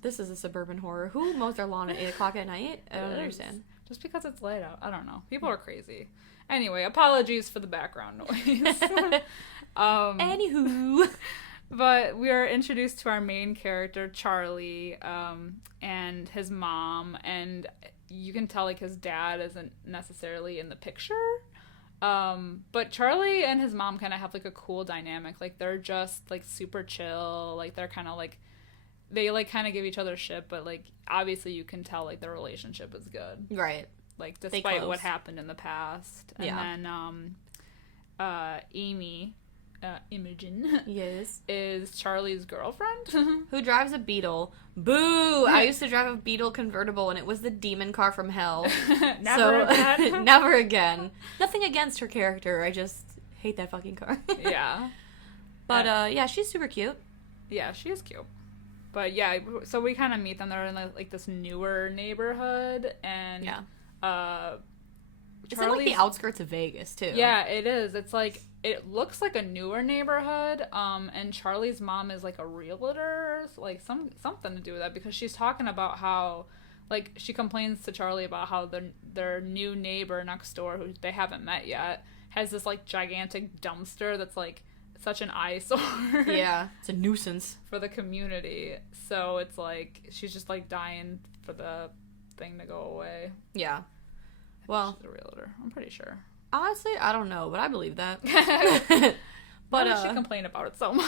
This is a suburban horror. Who mows their lawn at 8 o'clock at night? I don't understand. Just because it's light out. I don't know. People are crazy. Anyway, apologies for the background noise. Anywho. But we are introduced to our main character, Charlie, and his mom, and you can tell like his dad isn't necessarily in the picture. But Charlie and his mom kind of have like a cool dynamic. Like they're just like super chill. Like they're kind of like, they like kind of give each other shit, but like obviously you can tell like their relationship is good. Right. Like despite what happened in the past. And then Imogen Yes. is Charlie's girlfriend. Who drives a Beetle. Boo! I used to drive a Beetle convertible and it was the demon car from hell. Never again. Never again. Nothing against her character. I just hate that fucking car. Yeah. But yeah, she's super cute. Yeah, she is cute. But yeah, so we kind of meet them. They're in like this newer neighborhood and Yeah. Charlie's, It's in like the outskirts of Vegas too. Yeah, it is. It's like it looks like a newer neighborhood. And Charlie's mom is like a realtor, like something to do with that because she's talking about how, like, she complains to Charlie about how their new neighbor next door, who they haven't met yet, has this, like, gigantic dumpster that's, like, such an eyesore. Yeah, it's a nuisance. For the community. So it's, like, she's just, like, dying for the thing to go away. Yeah. Well, she's a realtor. I'm pretty sure. Honestly, I don't know, but I believe that. But why does she complain about it so much?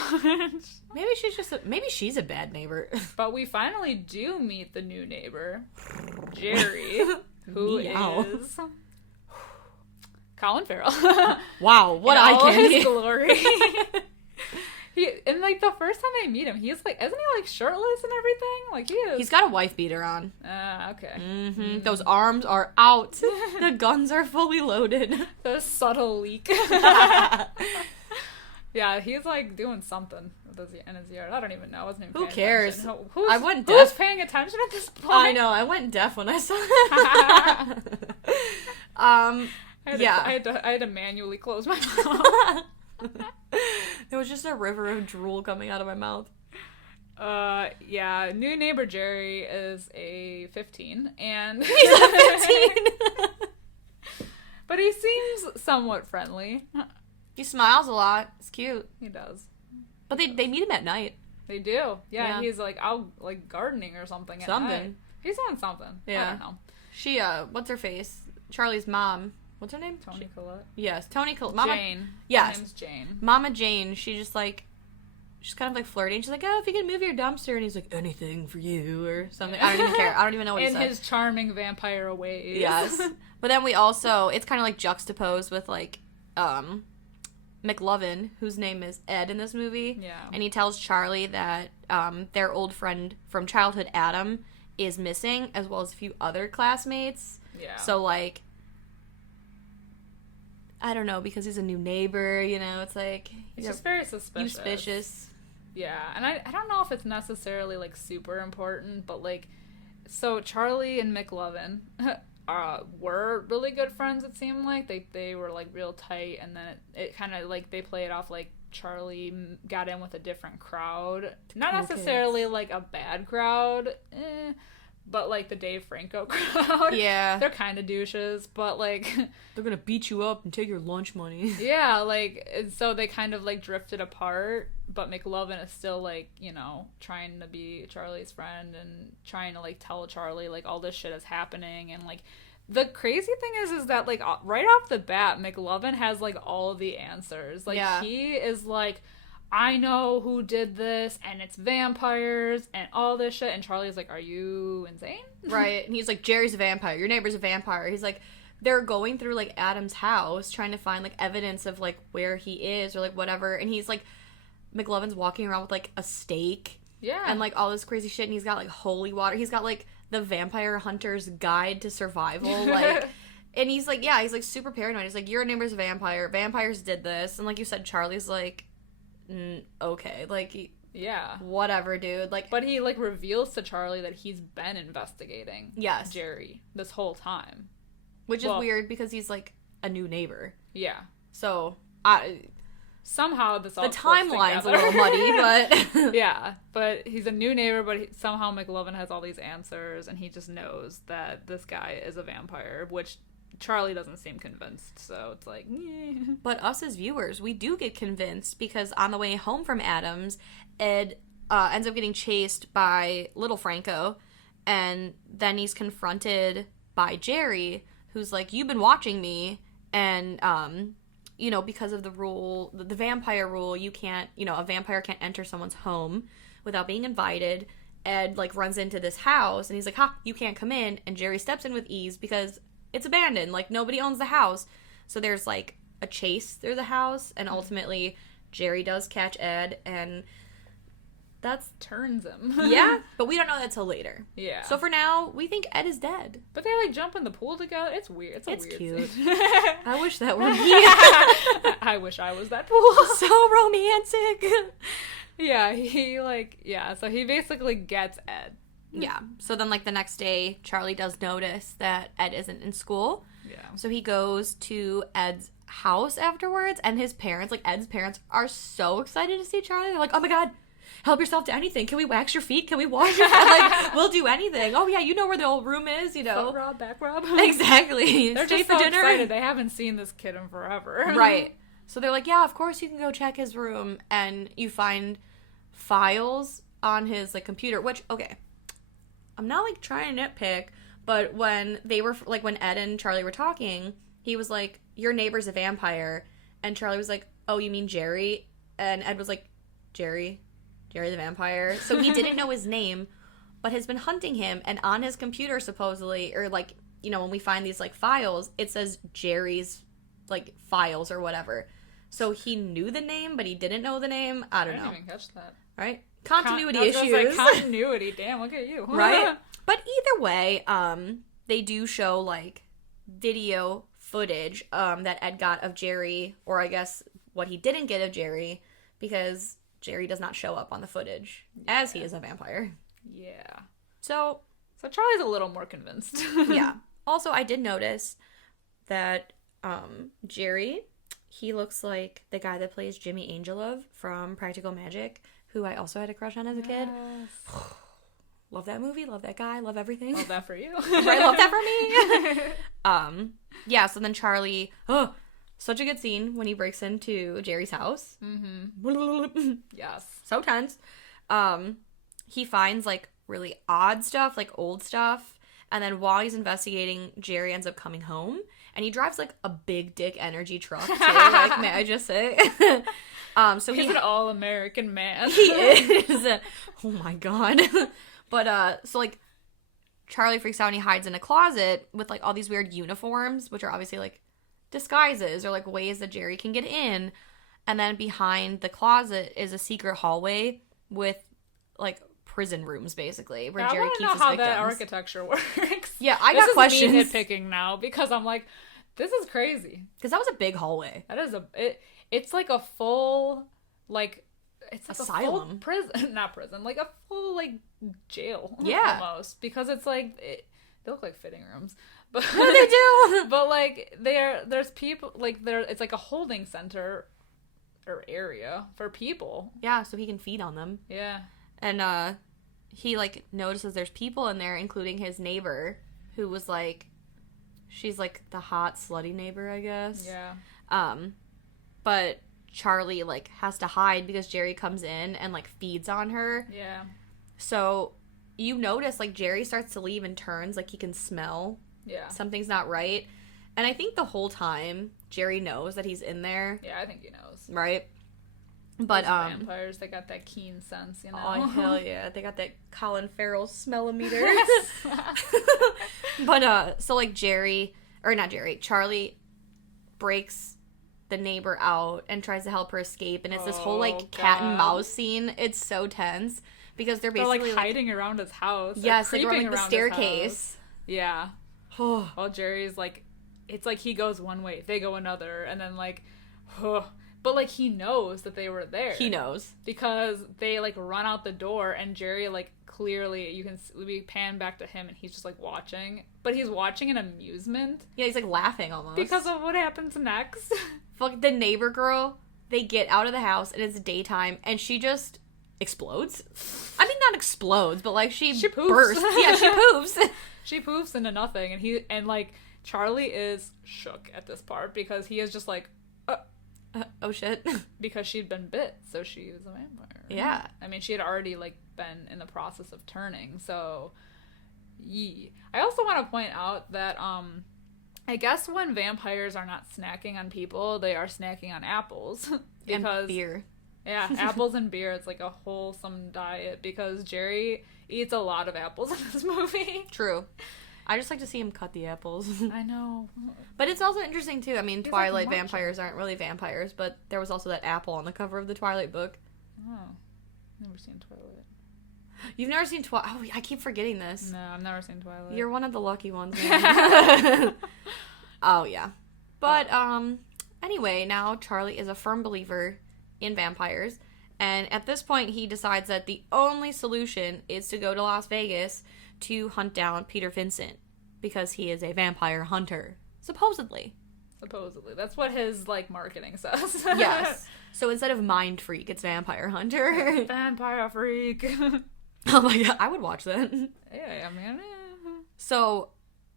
Maybe she's a bad neighbor. But we finally do meet the new neighbor, Jerry, who is Colin Farrell. Wow, what eye candy! His glory. And like the first time they meet him, he's like, isn't he like shirtless and everything? Like he is. He's got a wife beater on. Okay. Mm-hmm. Those arms are out. The guns are fully loaded. The subtle leak. Yeah, he's like doing something in his yard. I don't even know. I wasn't even Who cares? Attention. I went deaf. Who's paying attention at this point? I know. I went deaf when I saw it. I had to manually close my mouth. There was just a river of drool coming out of my mouth. Yeah. New neighbor Jerry is a 15, and he's a 15. But he seems somewhat friendly. He smiles a lot. It's cute. He does. But they meet him at night. They do. Yeah. He's like out like gardening or something. At night. He's doing something. Yeah. I don't know. She what's her face? Charlie's mom. What's her name? Toni Collette. Yes, Toni Collette. Mama, Jane. Yes. Her name's Jane. Mama Jane. She's kind of like flirting. She's like, oh, if you can move your dumpster, and he's like, anything for you or something. I don't even care. I don't even know what he said. In his charming vampire ways. Yes. But then we also, it's kind of like juxtaposed with like McLovin, whose name is Ed in this movie. Yeah. And he tells Charlie that their old friend from childhood, Adam, is missing, as well as a few other classmates. Yeah. So, like, I don't know, because he's a new neighbor, you know, it's like... He's just very suspicious. Yeah, and I don't know if it's necessarily, like, super important, but, like, so Charlie and McLovin were really good friends, it seemed like. They were, like, real tight, and then it kind of, like, they play it off, like, Charlie got in with a different crowd. Not necessarily, like, a bad crowd, but, like, the Dave Franco crowd. Yeah. They're kind of douches, but, like... They're gonna beat you up and take your lunch money. Yeah, like, and so they kind of, like, drifted apart, but McLovin is still, like, you know, trying to be Charlie's friend and trying to, like, tell Charlie, like, all this shit is happening, and, like, the crazy thing is that, like, right off the bat, McLovin has, like, all the answers. Like, he is, like... I know who did this, and it's vampires, and all this shit, and Charlie's like, are you insane? Right, and he's like, Jerry's a vampire, your neighbor's a vampire. He's like, they're going through, like, Adam's house, trying to find, like, evidence of, like, where he is, or, like, whatever, and he's, like, McLovin's walking around with, like, a stake, and, like, all this crazy shit, and he's got, like, holy water, he's got, like, the Vampire Hunter's Guide to Survival, like... And he's like, he's, like, super paranoid. He's like, your neighbor's a vampire, vampires did this, and, like you said, Charlie's like... okay, like, whatever, dude. Like, but he, like, reveals to Charlie that he's been investigating Jerry this whole time. Which is weird, because he's, like, a new neighbor. Yeah. So, somehow this all the timeline's a little muddy, but... Yeah, but he's a new neighbor, but somehow McLovin has all these answers, and he just knows that this guy is a vampire, which... Charlie doesn't seem convinced, so it's like, But us as viewers, we do get convinced, because on the way home from Adams, Ed ends up getting chased by Little Franco, and then he's confronted by Jerry, who's like, you've been watching me, and, you know, because of the rule, the vampire rule, you can't, you know, a vampire can't enter someone's home without being invited. Ed, like, runs into this house, and he's like, you can't come in, and Jerry steps in with ease, because... it's abandoned. Like, nobody owns the house. So there's, like, a chase through the house. And ultimately, Jerry does catch Ed. And that's... turns him. Yeah. But we don't know that till later. Yeah. So for now, we think Ed is dead. But they, like, jump in the pool together. It's weird. It's weird cute. scene. I wish that were me. I wish I was that pool. So romantic. Yeah, he, like... yeah, so he basically gets Ed. Yeah. So then, like, the next day, Charlie does notice that Ed isn't in school. Yeah. So he goes to Ed's house afterwards, and his parents, like, Ed's parents, are so excited to see Charlie. They're like, oh my god, help yourself to anything. Can we wax your feet? Can we wash your feet? Like, we'll do anything. Oh, yeah, you know where the old room is, you know. Front rub, back rub. Exactly. They're Stay just for so dinner. excited. They haven't seen this kid in forever. Right. So they're like, yeah, of course you can go check his room. And you find files on his, like, computer, which, okay, I'm not, like, trying to nitpick, but when they were, like, when Ed and Charlie were talking, he was like, your neighbor's a vampire. And Charlie was like, oh, you mean Jerry? And Ed was like, Jerry the vampire. So he didn't know his name, but has been hunting him. And on his computer, supposedly, or, like, you know, when we find these, like, files, it says Jerry's, like, files or whatever. So he knew the name, but he didn't know the name. I don't know. I didn't even catch that. Right? Continuity issues. Like, continuity. Damn, look at you. Right? But either way, they do show, like, video footage that Ed got of Jerry, or I guess what he didn't get of Jerry, because Jerry does not show up on the footage, as he is a vampire. Yeah. So Charlie's a little more convinced. Yeah. Also, I did notice that Jerry, he looks like the guy that plays Jimmy Angelov from Practical Magic, who I also had a crush on as a kid. Love that movie, love that guy, love everything. Love that for you. Right, love that for me. Yeah, so then Charlie, such a good scene when he breaks into Jerry's house. Mm-hmm. Yes. So tense. He finds, like, really odd stuff, like old stuff. And then while he's investigating, Jerry ends up coming home. And he drives, like, a big dick energy truck, too. Like, may I just say? So he's an all-American man. He is. Oh, my God. But, so, like, Charlie freaks out and he hides in a closet with, like, all these weird uniforms, which are obviously, like, disguises or, like, ways that Jerry can get in. And then behind the closet is a secret hallway with, like, prison rooms, basically, where Jerry keeps his victims. I want to know how that architecture works. Yeah, I got questions. This is me nitpicking now, because I'm like, this is crazy. Because that was a big hallway. That is it's like a full, like, it's like asylum. A full prison, not prison, like a full, like, jail. Yeah. Almost. Because it's like, they look like fitting rooms. But no, they do. But, like, there's people, like, it's like a holding center or area for people. Yeah, so he can feed on them. Yeah. And, he, like, notices there's people in there, including his neighbor, who was, like, she's, like, the hot, slutty neighbor, I guess. Yeah. But Charlie, like, has to hide because Jerry comes in and, like, feeds on her. Yeah. So you notice, like, Jerry starts to leave and turns, like, he can smell. Yeah. Something's not right. And I think the whole time, Jerry knows that he's in there. Yeah, I think he knows. Right? But, those vampires, they got that keen sense, you know? Oh, hell yeah. They got that Colin Farrell smell-o-meter. But, so, like, Charlie breaks the neighbor out and tries to help her escape, and it's this whole, like, cat and mouse scene. It's so tense, because they're basically, like, hiding around his house. Yes, like, around, like, the staircase. Yeah. While Jerry's, like, it's like he goes one way, they go another, and then, like, but, like, he knows that they were there. He knows. Because they, like, run out the door, and Jerry, like, clearly, we pan back to him, and he's just, like, watching. But he's watching in amusement. Yeah, he's, like, laughing almost. Because of what happens next. Fuck, the neighbor girl, they get out of the house, and it's daytime, and she just explodes. I mean, not explodes, but, like, she poofs. bursts. Yeah, she poofs. She poofs into nothing, and, like, Charlie is shook at this part, because he is just, like, oh shit. Because she'd been bit, so she was a vampire. Yeah. I mean, she had already, like, been in the process of turning, so I also want to point out that, I guess when vampires are not snacking on people, they are snacking on apples. Because, and beer. Yeah, apples and beer. It's like a wholesome diet, because Jerry eats a lot of apples in this movie. True. I just like to see him cut the apples. I know. But it's also interesting, too. I mean, He's Twilight like vampires aren't really vampires, but there was also that apple on the cover of the Twilight book. Oh. Never seen Twilight. You've never seen Twilight? Oh, I keep forgetting this. No, I've never seen Twilight. You're one of the lucky ones, man. Oh, yeah. But, anyway, now Charlie is a firm believer in vampires, and at this point he decides that the only solution is to go to Las Vegas to hunt down Peter Vincent, because he is a vampire hunter. Supposedly. That's what his, like, marketing says. Yes. So instead of Mind Freak, it's Vampire Hunter. Vampire Freak. Oh my god, I would watch that. Yeah, I mean, So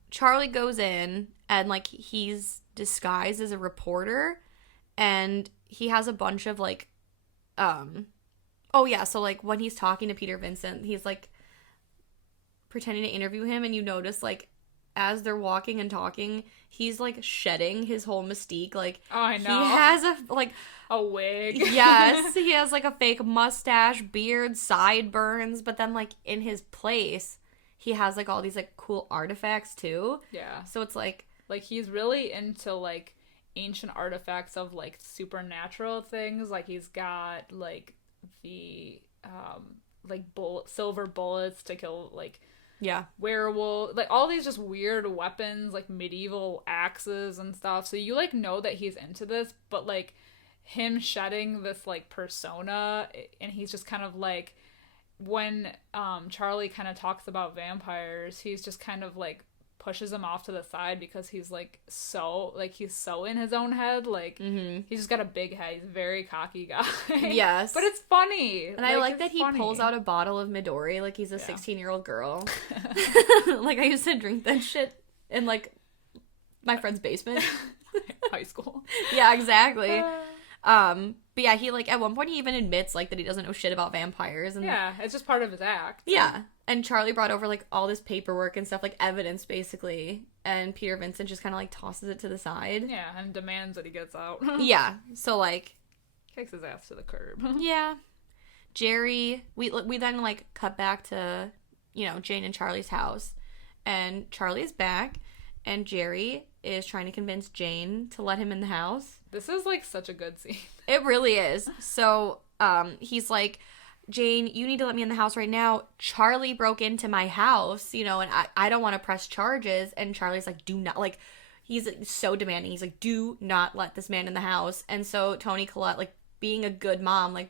Charlie goes in and like he's disguised as a reporter and he has a bunch of like oh yeah, so like when he's talking to Peter Vincent, he's like pretending to interview him and you notice like as they're walking and talking, he's like shedding his whole mystique. Like, oh, I know. He has a wig. Yes, he has like a fake mustache, beard, sideburns, but then like in his place, he has like all these like cool artifacts too. Yeah. So it's like he's really into like ancient artifacts of like supernatural things. Like he's got like the like silver bullets to kill like werewolf, like all these just weird weapons, like medieval axes and stuff. So you like know that he's into this, but like him shedding this like persona, and he's just kind of like when Charlie kind of talks about vampires, he's just kind of like pushes him off to the side because he's like he's so in his own head, like he's just got a big head, he's a very cocky guy. Yes, but it's funny, and I like that he pulls out a bottle of Midori like he's a 16-year-old girl. Like I used to drink that shit in like my friend's basement. High school. Yeah, exactly. But yeah, he like at one point he even admits like that he doesn't know shit about vampires, and yeah, it's just part of his act. Yeah. And Charlie brought over like all this paperwork and stuff, like evidence basically, and Peter Vincent just kind of like tosses it to the side. Yeah, and demands that he gets out. Yeah. So like kicks his ass to the curb. Yeah. Jerry, we then like cut back to, you know, Jane and Charlie's house, and Charlie's back, and Jerry is trying to convince Jane to let him in the house. This is like such a good scene. It really is. So he's like, Jane, you need to let me in the house right now. Charlie broke into my house, you know, and I don't want to press charges. And Charlie's like, do not, like, he's so demanding. He's like, do not let this man in the house. And so Toni Collette, like, being a good mom, like,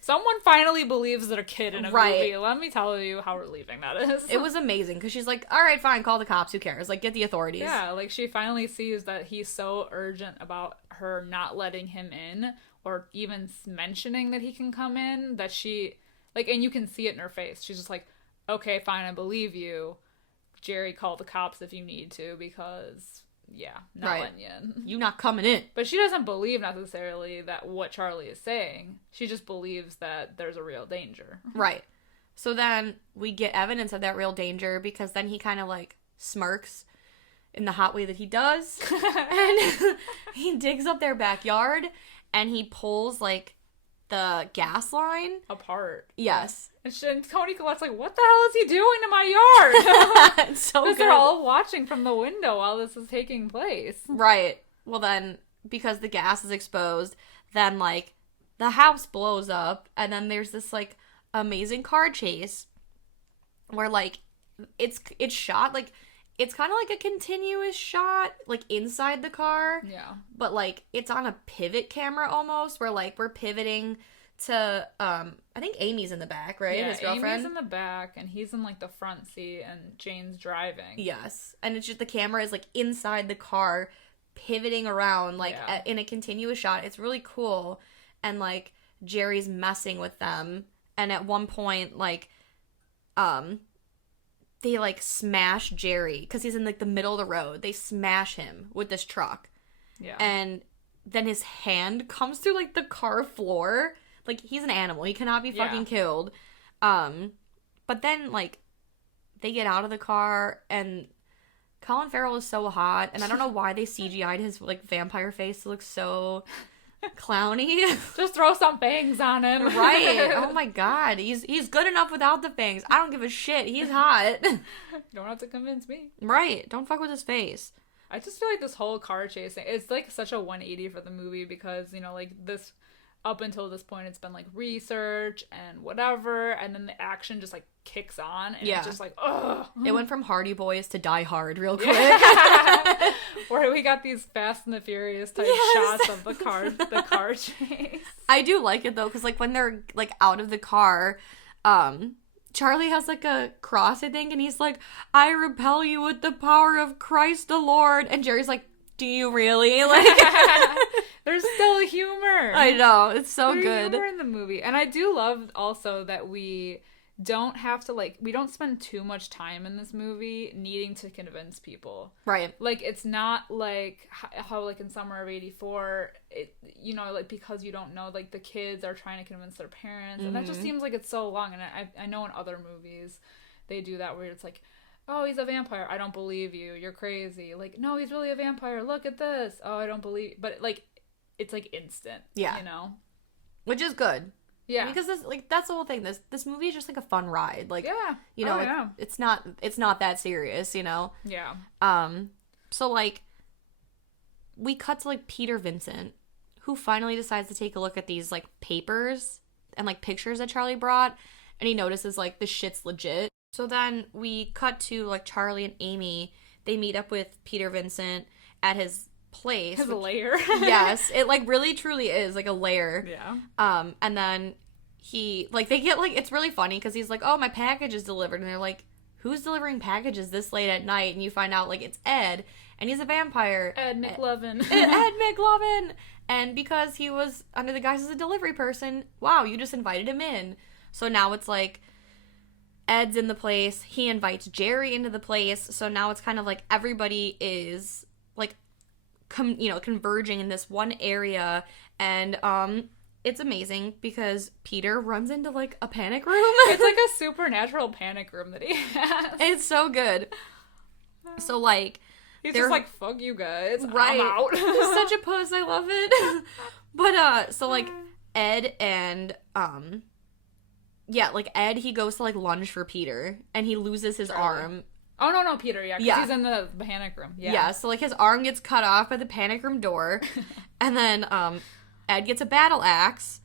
someone finally believes that a kid in a movie. Let me tell you how relieving that is. It was amazing because she's like, all right, fine, call the cops. Who cares? Like, get the authorities. Yeah, like she finally sees that he's so urgent about her not letting him in or even mentioning that he can come in that she, like, and you can see it in her face. She's just like, okay, fine, I believe you. Jerry, call the cops if you need to because... yeah, not letting you in. You not coming in. But she doesn't believe necessarily that what Charlie is saying. She just believes that there's a real danger. Right. So then we get evidence of that real danger because then he kind of like smirks in the hot way that he does. And he digs up their backyard and he pulls like the gas line apart. Yes. And Toni Collette's like, what the hell is he doing to my yard? It's so good. They're all watching from the window while this is taking place. Right. Well then, because the gas is exposed, then like the house blows up and then there's this like amazing car chase where like it's shot like it's kind of like a continuous shot like inside the car. Yeah. But like it's on a pivot camera almost where like we're pivoting to I think Amy's in the back, right? Yeah, his girlfriend. Amy's in the back and he's in like the front seat and Jane's driving. Yes. And it's just the camera is like inside the car pivoting around like in a continuous shot. It's really cool. And like Jerry's messing with them and at one point like they like smash Jerry because he's in like the middle of the road. They smash him with this truck. Yeah. And then his hand comes through like the car floor. Like he's an animal. He cannot be fucking killed. But then like they get out of the car and Colin Farrell is so hot and I don't know why they CGI'd his like vampire face to look so clowny. Just throw some fangs on him. Right. Oh my god. He's good enough without the fangs. I don't give a shit. He's hot. Don't have to convince me. Right. Don't fuck with his face. I just feel like this whole car chasing, it's like such a 180 for the movie because, you know, like this, up until this point, it's been like research and whatever, and then the action just like kicks on, and it's just like, ugh. It went from Hardy Boys to Die Hard real quick. Where we got these Fast and the Furious type shots of the car chase. I do like it though, because like when they're like out of the car, Charlie has like a cross, I think, and he's like, I repel you with the power of Christ the Lord. And Jerry's like, do you really? Like, There's still humor. I know, it's so There's good. humor in the movie. And I do love also that we don't have to, like, we don't spend too much time in this movie needing to convince people. Right. Like, it's not like how like in Summer of 84, it, you know, like, because you don't know, like, the kids are trying to convince their parents, and that just seems like it's so long. And I know in other movies they do that where it's like, oh, he's a vampire, I don't believe you, you're crazy. Like, no, he's really a vampire, look at this, oh, I don't believe. But like, it's like instant. Yeah. You know, which is good. Yeah. Because this, like, that's the whole thing. This movie is just like a fun ride. Like, yeah. you know, yeah. it's not that serious, you know? Yeah. So like we cut to like Peter Vincent, who finally decides to take a look at these like papers and like pictures that Charlie brought, and he notices like this shit's legit. So then we cut to like Charlie and Amy. They meet up with Peter Vincent at his place. His lair. Yes, it like really truly is like a lair. Yeah. And then he like they get like it's really funny because he's like, oh, my package is delivered, and they're like, who's delivering packages this late at night? And you find out like it's Ed, and he's a vampire. Ed McLovin. Ed McLovin. And because he was under the guise as a delivery person, wow, you just invited him in. So now it's like Ed's in the place. He invites Jerry into the place. So now it's kind of like everybody is like converging in this one area, and it's amazing because Peter runs into like a panic room. It's like a supernatural panic room that he has. It's so good. So like he's just like, fuck you guys, right. I'm out. He's such a puss, I love it. But so like Ed and like Ed, he goes to like lunge for Peter and he loses his arm. Oh, no, Peter, yeah, because he's in the panic room. Yeah, so, like, his arm gets cut off at the panic room door, and then, Ed gets a battle axe,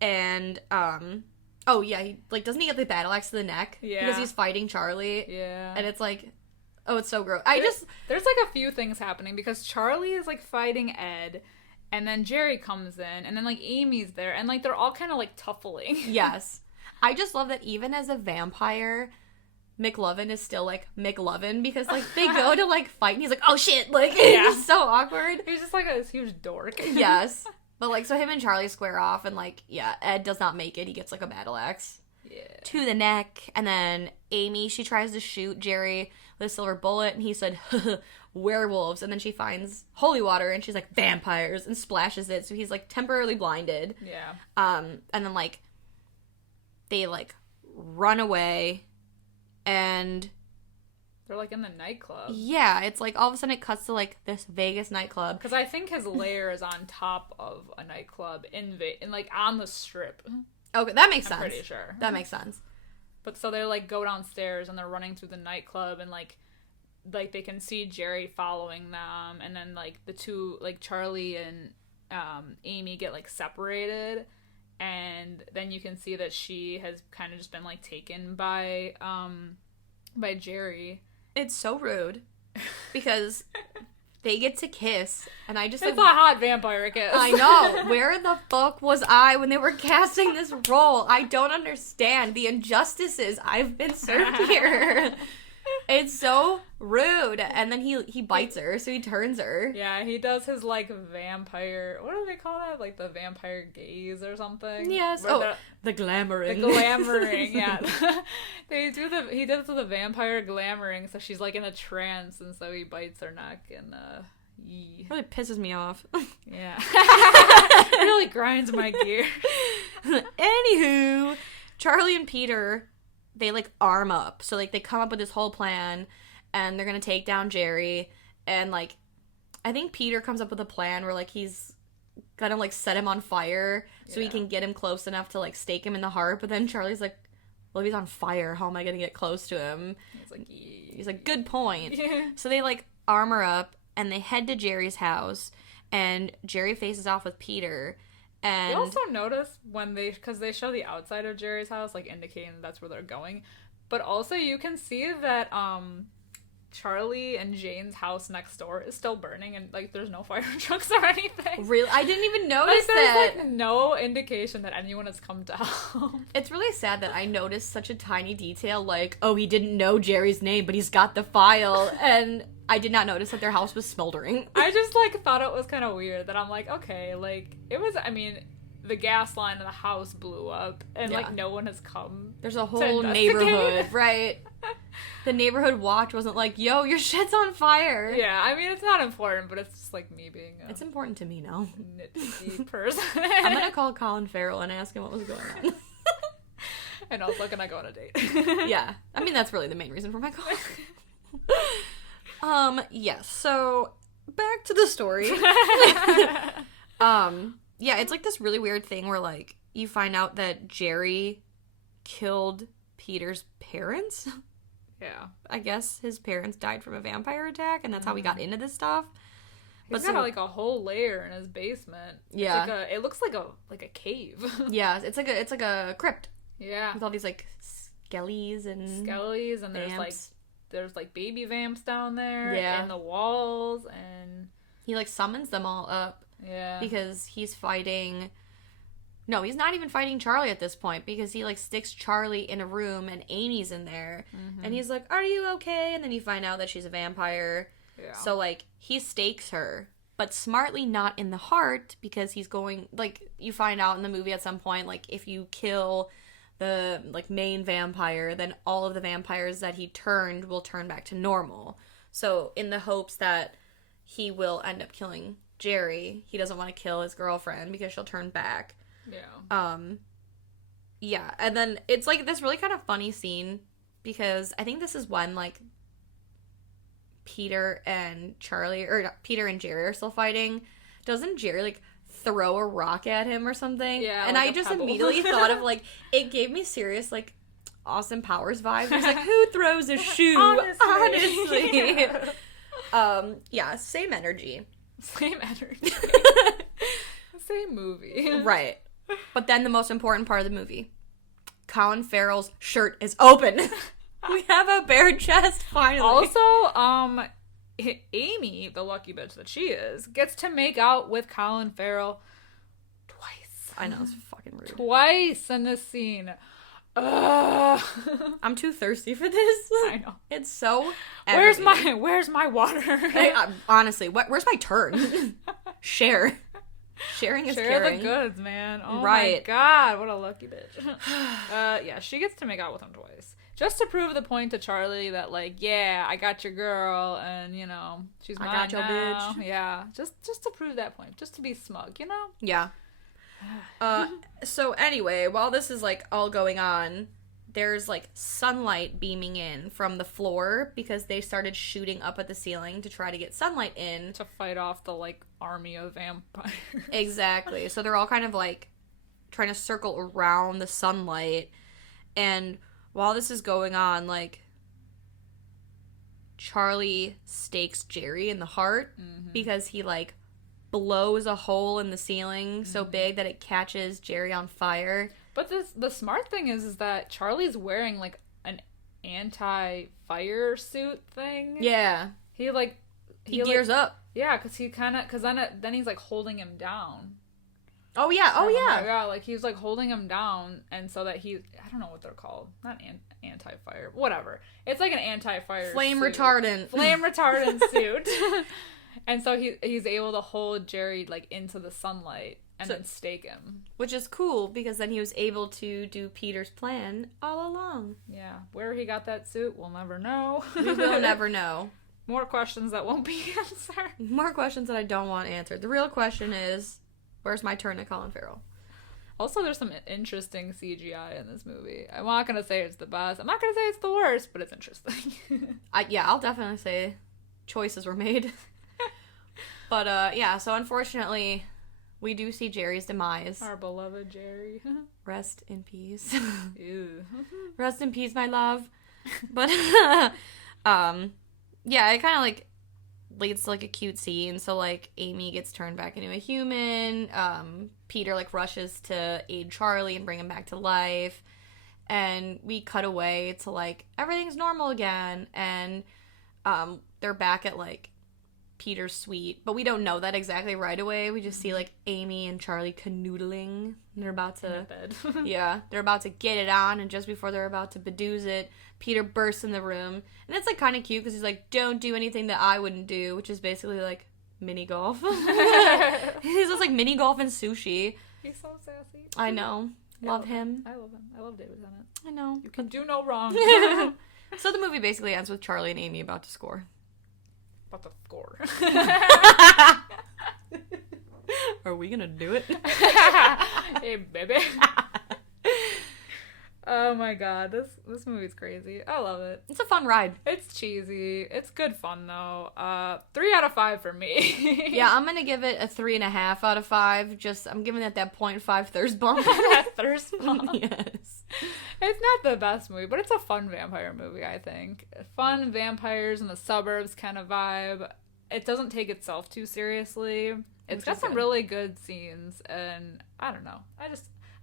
and, doesn't he get the battle axe to the neck? Yeah. Because he's fighting Charlie. Yeah. And it's like, oh, it's so gross. There's, like, a few things happening, because Charlie is, like, fighting Ed, and then Jerry comes in, and then, like, Amy's there, and, like, they're all kind of, like, tuffling. Yes. I just love that even as a vampire, McLovin is still, like, McLovin, because, like, they go to, like, fight, and he's like, oh, shit, like, it's so awkward. He's just, like, a huge dork. Yes. But, like, so him and Charlie square off, and, like, yeah, Ed does not make it. He gets, like, a battle axe. Yeah. To the neck, and then Amy, she tries to shoot Jerry with a silver bullet, and he said, werewolves, and then she finds holy water, and she's like, vampires, and splashes it, so he's, like, temporarily blinded. Yeah. And then, like, they, like, run away, and they're like in the nightclub. Yeah, it's like all of a sudden it cuts to like this Vegas nightclub. Because I think his lair is on top of a nightclub in like on the strip. Okay, that makes sense. I'm pretty sure. That makes sense. But so they're like go downstairs and they're running through the nightclub and like they can see Jerry following them, and then like the two, like Charlie and Amy, get like separated, and then you can see that she has kind of just been like taken by Jerry. It's so rude because they get to kiss, and I just it's a hot vampire kiss. I know. Where the fuck was I when they were casting this role? I don't understand the injustices I've been served here. It's so rude. And then he bites her, so he turns her. Yeah, he does his, like, vampire... What do they call that? Like, the vampire gaze or something? Yes. The glamoring. The glamoring, yeah. He does the vampire glamoring, so she's, like, in a trance, and so he bites her neck, and, It really pisses me off. Yeah. It really grinds my gears. Anywho, Charlie and Peter... they, like, arm up. So, like, they come up with this whole plan, and they're gonna take down Jerry, and, like, I think Peter comes up with a plan where, like, he's gonna, like, set him on fire so he can get him close enough to, like, stake him in the heart, but then Charlie's like, well, if he's on fire, how am I gonna get close to him? He's like, good point. Yeah. So they, like, armor up, and they head to Jerry's house, and Jerry faces off with Peter. And you also notice because they show the outside of Jerry's house, like indicating that's where they're going, but also you can see that Charlie and Jane's house next door is still burning, and like there's no fire trucks or anything. Really, I didn't even notice there's like no indication that anyone has come to help. It's really sad that I noticed such a tiny detail, like, oh, he didn't know Jerry's name, but he's got the file, and I did not notice that their house was smoldering. I just, like, thought it was kind of weird that I'm like, okay, like, it was, I mean, the gas line in the house blew up, and, like, no one has come. There's a whole neighborhood, right? The neighborhood watch wasn't like, yo, your shit's on fire. Yeah, I mean, it's not important, but it's just, like, me being it's important to me now. Nitpicky person. I'm gonna call Colin Farrell and ask him what was going on. And also, can I go on a date? Yeah. I mean, that's really the main reason for my call. Yes, so back to the story. Yeah, it's like this really weird thing where, like, you find out that Jerry killed Peter's parents. Yeah. I guess his parents died from a vampire attack, and that's how we got into this stuff. He's got, like, a whole layer in his basement. Yeah. It's like it looks like a cave. Yeah, it's like a crypt. Yeah. With all these, like, skellies, and there's like baby vamps down there. Yeah. And the walls, and he, like, summons them all up. Yeah. Because he's fighting... No, he's not even fighting Charlie at this point, because he, like, sticks Charlie in a room and Amy's in there. Mm-hmm. And he's like, are you okay? And then you find out that she's a vampire. Yeah. So, like, he stakes her, but smartly not in the heart, because he's going... Like, you find out in the movie at some point, like, if you kill the, like, main vampire, then all of the vampires that he turned will turn back to normal. So, in the hopes that he will end up killing Jerry, he doesn't want to kill his girlfriend because she'll turn back. Yeah. Yeah, and then it's, like, this really kind of funny scene, because I think this is when, like, Peter and Jerry are still fighting. Doesn't Jerry, like, throw a rock at him or something? Yeah, and like I just pebble. immediately thought of, like, it gave me serious, like, Austin Powers vibes. He's like, who throws a shoe? Honestly. Yeah, same energy. Same energy. Same movie. Right. But then the most important part of the movie. Colin Farrell's shirt is open. We have a bare chest, finally. Also, Amy, the lucky bitch that she is, gets to make out with Colin Farrell twice. I know, it's fucking rude. Twice in this scene. Ugh. I'm too thirsty for this. I know. It's so Where's my water? Honestly, where's my turn? Sharing is Share caring. the goods, man. Oh right. My god, what a lucky bitch. Yeah, she gets to make out with him twice. Just to prove the point to Charlie that, like, yeah, I got your girl, and, you know, she's mine. I got your bitch. Yeah, just to prove that point. Just to be smug, you know? Yeah. So anyway, while this is, like, all going on, there's, like, sunlight beaming in from the floor, because they started shooting up at the ceiling to try to get sunlight in. To fight off the, like, army of vampires. Exactly. So they're all kind of, like, trying to circle around the sunlight, and while this is going on, like, Charlie stakes Jerry in the heart, because he, like, blows a hole in the ceiling so big that it catches Jerry on fire. But the smart thing is that Charlie's wearing, like, an anti-fire suit thing. Yeah. He gears up. Yeah, because then he's, like, holding him down. Oh, yeah. Oh, yeah. Yeah, like, he's, like, holding him down, and so that I don't know what they're called. Not anti-fire. Whatever. It's, like, an anti-fire Flame suit. retardant. Flame retardant suit. And so he's able to hold Jerry, like, into the sunlight and then stake him. Which is cool, because then he was able to do Peter's plan all along. Yeah. Where he got that suit, we'll never know. We will never know. More questions that won't be answered. More questions that I don't want answered. The real question is, where's my turn to Colin Farrell? Also, there's some interesting CGI in this movie. I'm not going to say it's the best. I'm not going to say it's the worst, but it's interesting. I'll definitely say choices were made. But, yeah, so unfortunately, we do see Jerry's demise. Our beloved Jerry. Rest in peace. Ew. Rest in peace, my love. But, yeah, it kind of, like, leads to, like, a cute scene. So, like, Amy gets turned back into a human. Peter, like, rushes to aid Charlie and bring him back to life. And we cut away to, like, everything's normal again. And they're back at, like, Peter's sweet, but we don't know that exactly right away. We just see like Amy and Charlie canoodling, and they're about to bed. yeah, they're about to get it on, and just before they're about to bedooze it, Peter bursts in the room, and it's like kind of cute because he's like, "Don't do anything that I wouldn't do," which is basically like mini golf. He's just like mini golf and sushi. He's so sassy. I know, love him. I love him. I love David Tennant. I know. You can do no wrong. So the movie basically ends with Charlie and Amy about to score. About to score. Are we gonna do it? Hey, baby. Oh my god, this movie's crazy. I love it. It's a fun ride. It's cheesy. It's good fun though. 3 out of 5 for me. Yeah, I'm gonna give it a 3.5 out of 5. I'm giving it that 0.5 thirst bump. That thirst bump. Yes. It's not the best movie, but it's a fun vampire movie, I think. Fun vampires in the suburbs kind of vibe. It doesn't take itself too seriously. It's got some really good scenes, and I don't know.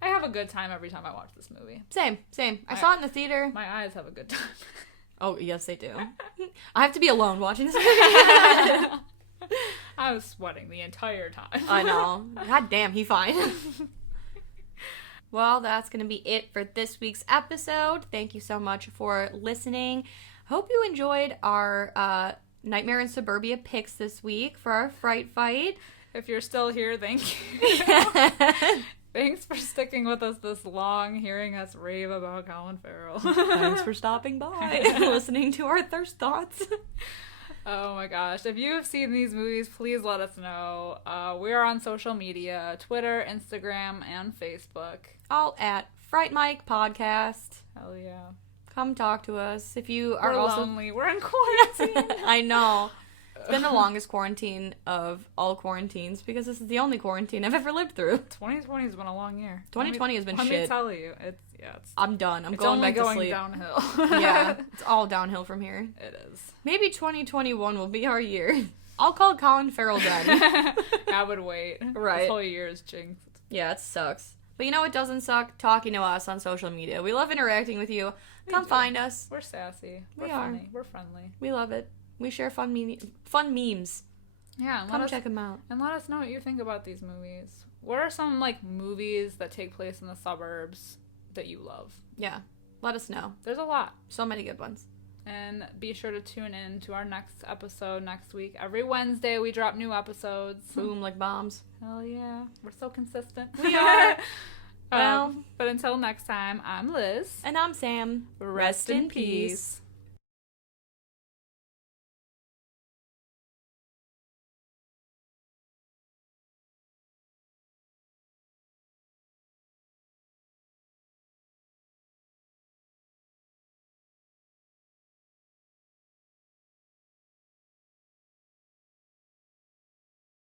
I have a good time every time I watch this movie. Same. I saw it in the theater. My eyes have a good time. Oh, yes, they do. I have to be alone watching this movie. I was sweating the entire time. I know. God damn, he fine. Well, that's going to be it for this week's episode. Thank you so much for listening. Hope you enjoyed our Nightmare in Suburbia picks this week for our Fright Fight. If you're still here, thank you. Thanks for sticking with us this long, hearing us rave about Colin Farrell. Thanks for stopping by and listening to our thirst thoughts. Oh my gosh. If you have seen these movies, please let us know. We are on social media, Twitter, Instagram, and Facebook. All at Fright Mike Podcast. Hell yeah. Come talk to us. If you are We're also lonely. We're in quarantine. I know. It's been the longest quarantine of all quarantines because this is the only quarantine I've ever lived through. 2020 has been a long year. 2020 has been shit. Let me tell you, I'm done. I'm going back to sleep. It's only going downhill. Yeah, it's all downhill from here. It is. Maybe 2021 will be our year. I'll call Colin Farrell then. I would wait. Right. This whole year is jinxed. Yeah, it sucks. But you know what doesn't suck? Talking to us on social media. We love interacting with you. Come find us. We're sassy. We're funny. We're friendly. We love it. We share fun memes. Yeah, and come check them out. And let us know what you think about these movies. What are some movies that take place in the suburbs that you love? Yeah, let us know. There's a lot. So many good ones. And be sure to tune in to our next episode next week. Every Wednesday we drop new episodes. Boom, like bombs. Hell yeah. We're so consistent. We are. Well, but until next time, I'm Liz. And I'm Sam. Rest in peace.